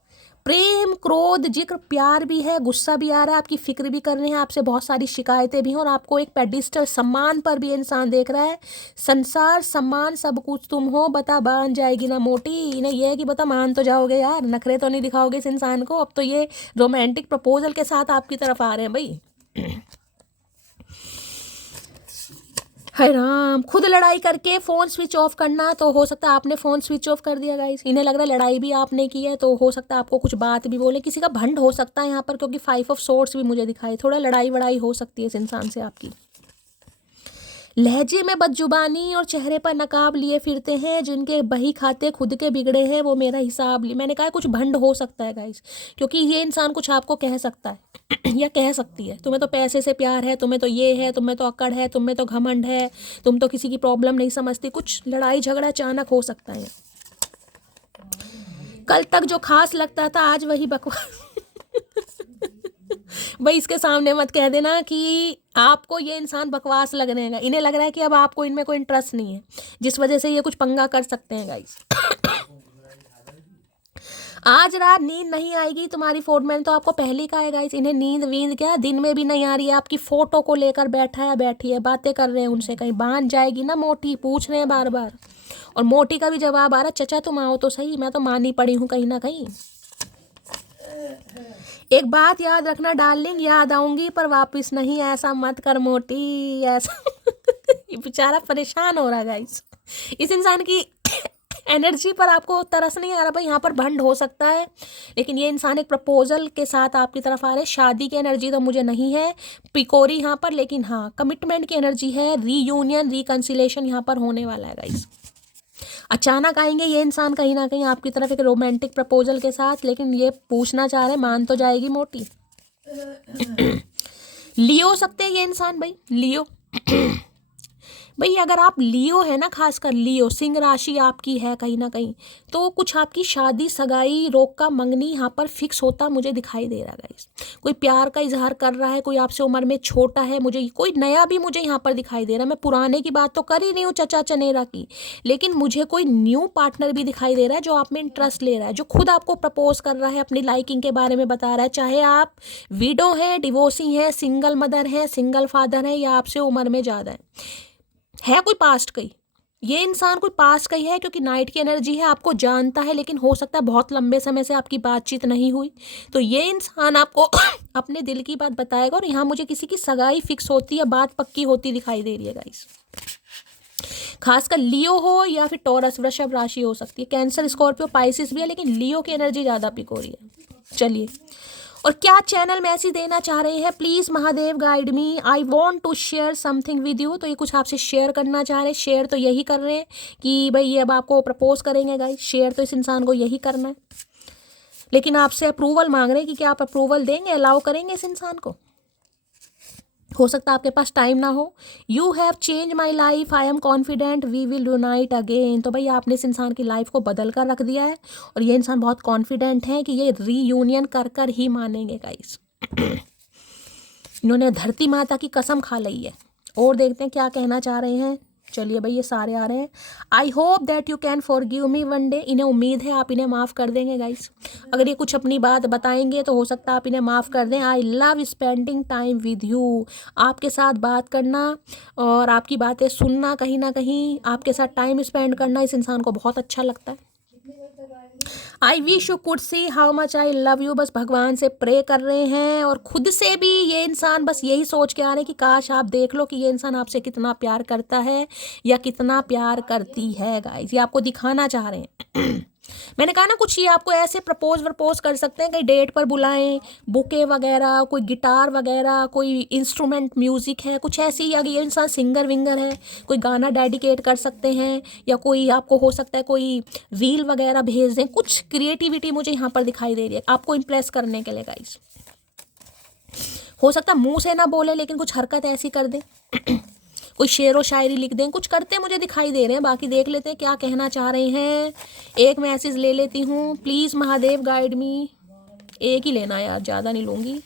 प्रेम क्रोध जिक्र प्यार भी है, गुस्सा भी आ रहा है, आपकी फिक्र भी कर रहे हैं, आपसे बहुत सारी शिकायतें भी हैं, और आपको एक पेडिस्टल सम्मान पर भी इंसान देख रहा है। संसार सम्मान सब कुछ तुम हो, बता मान जाएगी ना मोटी। इन्हें यह है कि बता मान तो जाओगे यार, नखरे तो नहीं दिखाओगे इस इंसान को। अब तो ये रोमांटिक प्रपोजल के साथ आपकी तरफ आ रहे हैं भाई। हाय राम, खुद लड़ाई करके फ़ोन स्विच ऑफ करना। तो हो सकता है आपने फ़ोन स्विच ऑफ कर दिया गाइस। इन्हें लग रहा है लड़ाई भी आपने की है, तो हो सकता है आपको कुछ बात भी बोले। किसी का भंड हो सकता है यहाँ पर, क्योंकि 5 ऑफ सोर्ड्स भी मुझे दिखाई। थोड़ा लड़ाई वड़ाई हो सकती है इस इंसान से आपकी। लहजे में बदजुबानी और चेहरे पर नकाब लिए फिरते हैं, जिनके बही खाते खुद के बिगड़े हैं वो मेरा हिसाब लिए। मैंने कहा कुछ भंड हो सकता है गाइस, क्योंकि ये इंसान कुछ आपको कह सकता है या कह सकती है, तुम्हें तो पैसे से प्यार है, तुम्हें तो ये है, तुम्हें तो अकड़ है, तुम्हें तो घमंड है, तुम तो किसी की प्रॉब्लम नहीं समझती। कुछ लड़ाई झगड़ा अचानक हो सकता है। कल तक जो खास लगता था आज वही बकवास। भाई इसके सामने मत कह देना कि आपको ये इंसान बकवास लगने का, इन्हें लग रहा है कि अब आपको इनमें कोई इंटरेस्ट नहीं है, जिस वजह से ये कुछ पंगा कर सकते हैं गाइस। आज रात नींद नहीं आएगी तुम्हारी फोटो, मैंने तो आपको पहले ही कहा है गाइस, इन्हें नींद वींद क्या दिन में भी नहीं आ रही है, आपकी फोटो को लेकर बैठा है बैठी है, बातें कर रहे हैं उनसे, कहीं बांध जाएगी ना मोटी, पूछ रहे हैं बार बार, और मोटी का भी जवाब आ रहा, चचा तुम आओ तो सही, मैं तो मानी पड़ी हूँ कहीं ना कहीं। एक बात याद रखना डार्लिंग, याद आऊंगी पर वापस नहीं, ऐसा मत कर मोटी, ऐसा ये बेचारा परेशान हो रहा है गाइस। इस इंसान की एनर्जी पर आपको तरस नहीं आ रहा भाई, यहाँ पर भंड हो सकता है, लेकिन ये इंसान एक प्रपोजल के साथ आपकी तरफ आ रहे हैं। शादी की एनर्जी तो मुझे नहीं है पिकोरी यहाँ पर, लेकिन हाँ कमिटमेंट की एनर्जी है, रीयूनियन रिकंसिलेशन यहाँ पर होने वाला है गाइस। अचानक आएंगे ये इंसान कहीं ना कहीं आपकी तरफ एक रोमांटिक प्रपोजल के साथ, लेकिन ये पूछना चाह रहे हैं, मान तो जाएगी मोटी। लियो सकते हैं ये इंसान भाई, लियो। भाई अगर आप लियो है ना, खासकर लियो सिंह राशि आपकी है कहीं ना कहीं, तो कुछ आपकी शादी सगाई रोका मंगनी यहाँ पर फिक्स होता मुझे दिखाई दे रहा है गाइस। कोई प्यार का इजहार कर रहा है, कोई आपसे उम्र में छोटा है, मुझे कोई नया भी मुझे यहाँ पर दिखाई दे रहा है। मैं पुराने की बात तो कर ही नहीं हूँ चचा चनेरा की, लेकिन मुझे कोई न्यू पार्टनर भी दिखाई दे रहा है जो आप में इंटरेस्ट ले रहा है, जो खुद आपको प्रपोज कर रहा है, अपनी लाइकिंग के बारे में बता रहा है, चाहे आप विडो हैं, डिवोर्सी हैं, सिंगल मदर हैं, सिंगल फादर हैं, या आपसे उम्र में ज़्यादा है कोई पास्ट का ही, ये इंसान कोई पास्ट का ही है, क्योंकि नाइट की एनर्जी है, आपको जानता है, लेकिन हो सकता है बहुत लंबे समय से आपकी बातचीत नहीं हुई, तो ये इंसान आपको अपने दिल की बात बताएगा, और यहाँ मुझे किसी की सगाई फिक्स होती है, बात पक्की होती दिखाई दे रही है गाइस। खासकर लियो हो या फिर टॉरस वृषभ राशि हो सकती है, कैंसर स्कॉर्पियो पाइसिस भी है, लेकिन लियो की एनर्जी ज़्यादा पिक हो रही है। चलिए, और क्या चैनल मैसेज देना चाह रहे हैं, please Mahadev guide me, I want to share something with you. तो ये कुछ आपसे शेयर करना चाह रहे हैं, शेयर तो यही कर रहे हैं कि भाई ये अब आपको प्रपोज करेंगे गाइस, शेयर तो इस इंसान को यही करना है, लेकिन आपसे अप्रूवल मांग रहे हैं कि क्या आप अप्रूवल देंगे, अलाउ करेंगे इस इंसान को। हो सकता है आपके पास टाइम ना हो। You have change my life, I am confident we will unite again. तो भाई आपने इस इंसान की लाइफ को बदल कर रख दिया है, और ये इंसान बहुत कॉन्फिडेंट है कि ये रीयूनियन कर कर ही मानेंगे गाइस। इन्होंने धरती माता की कसम खा ली है। और देखते हैं क्या कहना चाह रहे हैं। चलिए भाई ये सारे आ रहे हैं। I hope that you can forgive me one day. इन्हें उम्मीद है आप इन्हें माफ़ कर देंगे गाइस। अगर ये कुछ अपनी बात बताएंगे तो हो सकता है आप इन्हें माफ़ कर दें। I love spending time with you. आपके साथ बात करना और आपकी बातें सुनना, कहीं ना कहीं आपके साथ टाइम स्पेंड करना इस इंसान को बहुत अच्छा लगता है। I wish you could see how much I love you. बस भगवान से प्रे कर रहे हैं, और खुद से भी ये इंसान बस यही सोच के आ रहे हैं कि काश आप देख लो कि ये इंसान आपसे कितना प्यार करता है या कितना प्यार करती है गाइस। ये आपको दिखाना चाह रहे हैं। मैंने कहा ना कुछ ये आपको ऐसे प्रपोज कर सकते हैं, कहीं डेट पर बुलाएं, बुके वगैरह, कोई गिटार वगैरह, कोई इंस्ट्रूमेंट म्यूजिक है, कुछ ऐसी, या ये इंसान सिंगर विंगर है, कोई गाना डेडिकेट कर सकते हैं, या कोई आपको हो सकता है कोई रील वगैरह भेज दें। कुछ क्रिएटिविटी मुझे यहाँ पर दिखाई दे रही है आपको इम्प्रेस करने के लिए गाइस। हो सकता है मुंह से ना बोले लेकिन कुछ हरकत ऐसी कर दें, कोई शेर व शायरी लिख दें, कुछ करते मुझे दिखाई दे रहे हैं। बाकी देख लेते हैं क्या कहना चाह रहे हैं। एक मैसेज ले लेती हूँ, प्लीज़ महादेव गाइड मी। एक ही लेना यार, ज़्यादा नहीं लूँगी।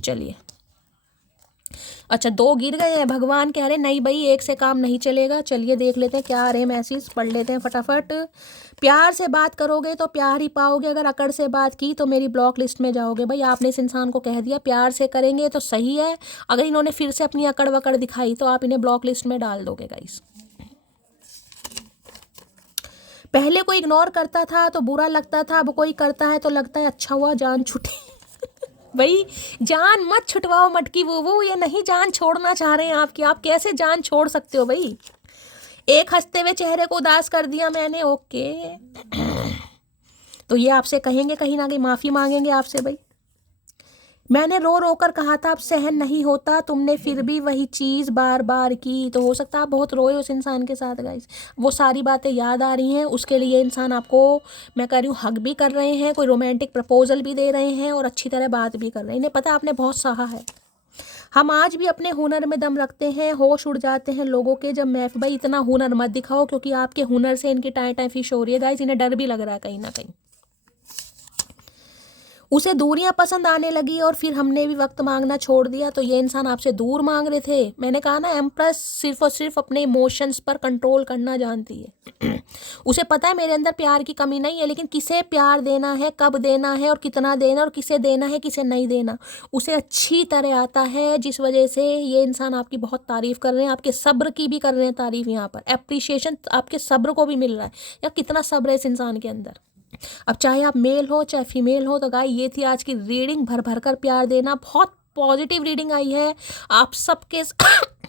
चलिए, अच्छा 2 गिर गए हैं। भगवान कह रहे हैं नहीं भाई एक से काम नहीं चलेगा। चलिए देख लेते हैं क्या आ रहे हैं मैसेज, पढ़ लेते हैं फटाफट। प्यार से बात करोगे तो प्यार ही पाओगे, अगर अकड़ से बात की तो मेरी ब्लॉक लिस्ट में जाओगे। भाई आपने इस इंसान को कह दिया प्यार से करेंगे तो सही है, अगर इन्होंने फिर से अपनी अकड़ वकड़ दिखाई तो आप इन्हें ब्लॉक लिस्ट में डाल दोगे गाइस। पहले कोई इग्नोर करता था तो बुरा लगता था, अब कोई करता है तो लगता है अच्छा हुआ जान छुटी। भाई जान मत छुटवाओ मटकी वो ये नहीं जान छोड़ना चाह रहे हैं आपकी। आप कैसे जान छोड़ सकते हो भाई। एक हंसते हुए चेहरे को उदास कर दिया मैंने, ओके। तो ये आपसे कहेंगे कहीं ना कहीं, माफ़ी मांगेंगे आपसे। भाई मैंने रो रो कर कहा था अब सहन नहीं होता, तुमने फिर भी वही चीज़ बार बार की। तो हो सकता है आप बहुत रोए उस इंसान के साथ गाइस, वो सारी बातें याद आ रही हैं। उसके लिए इंसान आपको मैं कह रही हूँ हग भी कर रहे हैं, कोई रोमांटिक प्रपोजल भी दे रहे हैं, और अच्छी तरह बात भी कर रहे हैं। इन्हें पता आपने बहुत सहा है। हम आज भी अपने हुनर में दम रखते हैं, होश उड़ जाते हैं लोगों के जब मैं। भाई इतना हुनर मत दिखाओ, क्योंकि आपके हुनर से इनकी टाइम फिश हो रही है गाइस। इन्हें डर भी लग रहा है कहीं ना कहीं। उसे दूरियां पसंद आने लगी और फिर हमने भी वक्त मांगना छोड़ दिया। तो ये इंसान आपसे दूर मांग रहे थे। मैंने कहा ना, एम्प्रेस सिर्फ और सिर्फ अपने इमोशंस पर कंट्रोल करना जानती है। उसे पता है मेरे अंदर प्यार की कमी नहीं है, लेकिन किसे प्यार देना है, कब देना है और कितना देना, और किसे देना है किसे नहीं देना, उसे अच्छी तरह आता है। जिस वजह से ये इंसान आपकी बहुत तारीफ कर रहे हैं, आपके सब्र की भी कर रहे हैं तारीफ। यहाँ पर एप्रिशिएशन आपके सब्र को भी मिल रहा है। यार कितना सब्र है इस इंसान के अंदर। अब चाहे आप मेल हो चाहे फीमेल हो। तो गाय ये थी आज की रीडिंग। भर भर कर प्यार देना। बहुत पॉजिटिव रीडिंग आई है। आप सबके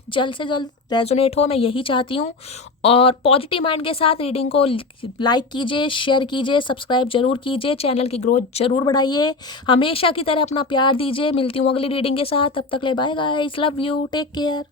जल्द से जल्द रेजोनेट हो, मैं यही चाहती हूँ। और पॉजिटिव माइंड के साथ रीडिंग को लाइक कीजिए, शेयर कीजिए, सब्सक्राइब जरूर कीजिए, चैनल की ग्रोथ जरूर बढ़ाइए। हमेशा की तरह अपना प्यार दीजिए। मिलती हूँ अगली रीडिंग के साथ। तब तक ले bye guys, love you, take care.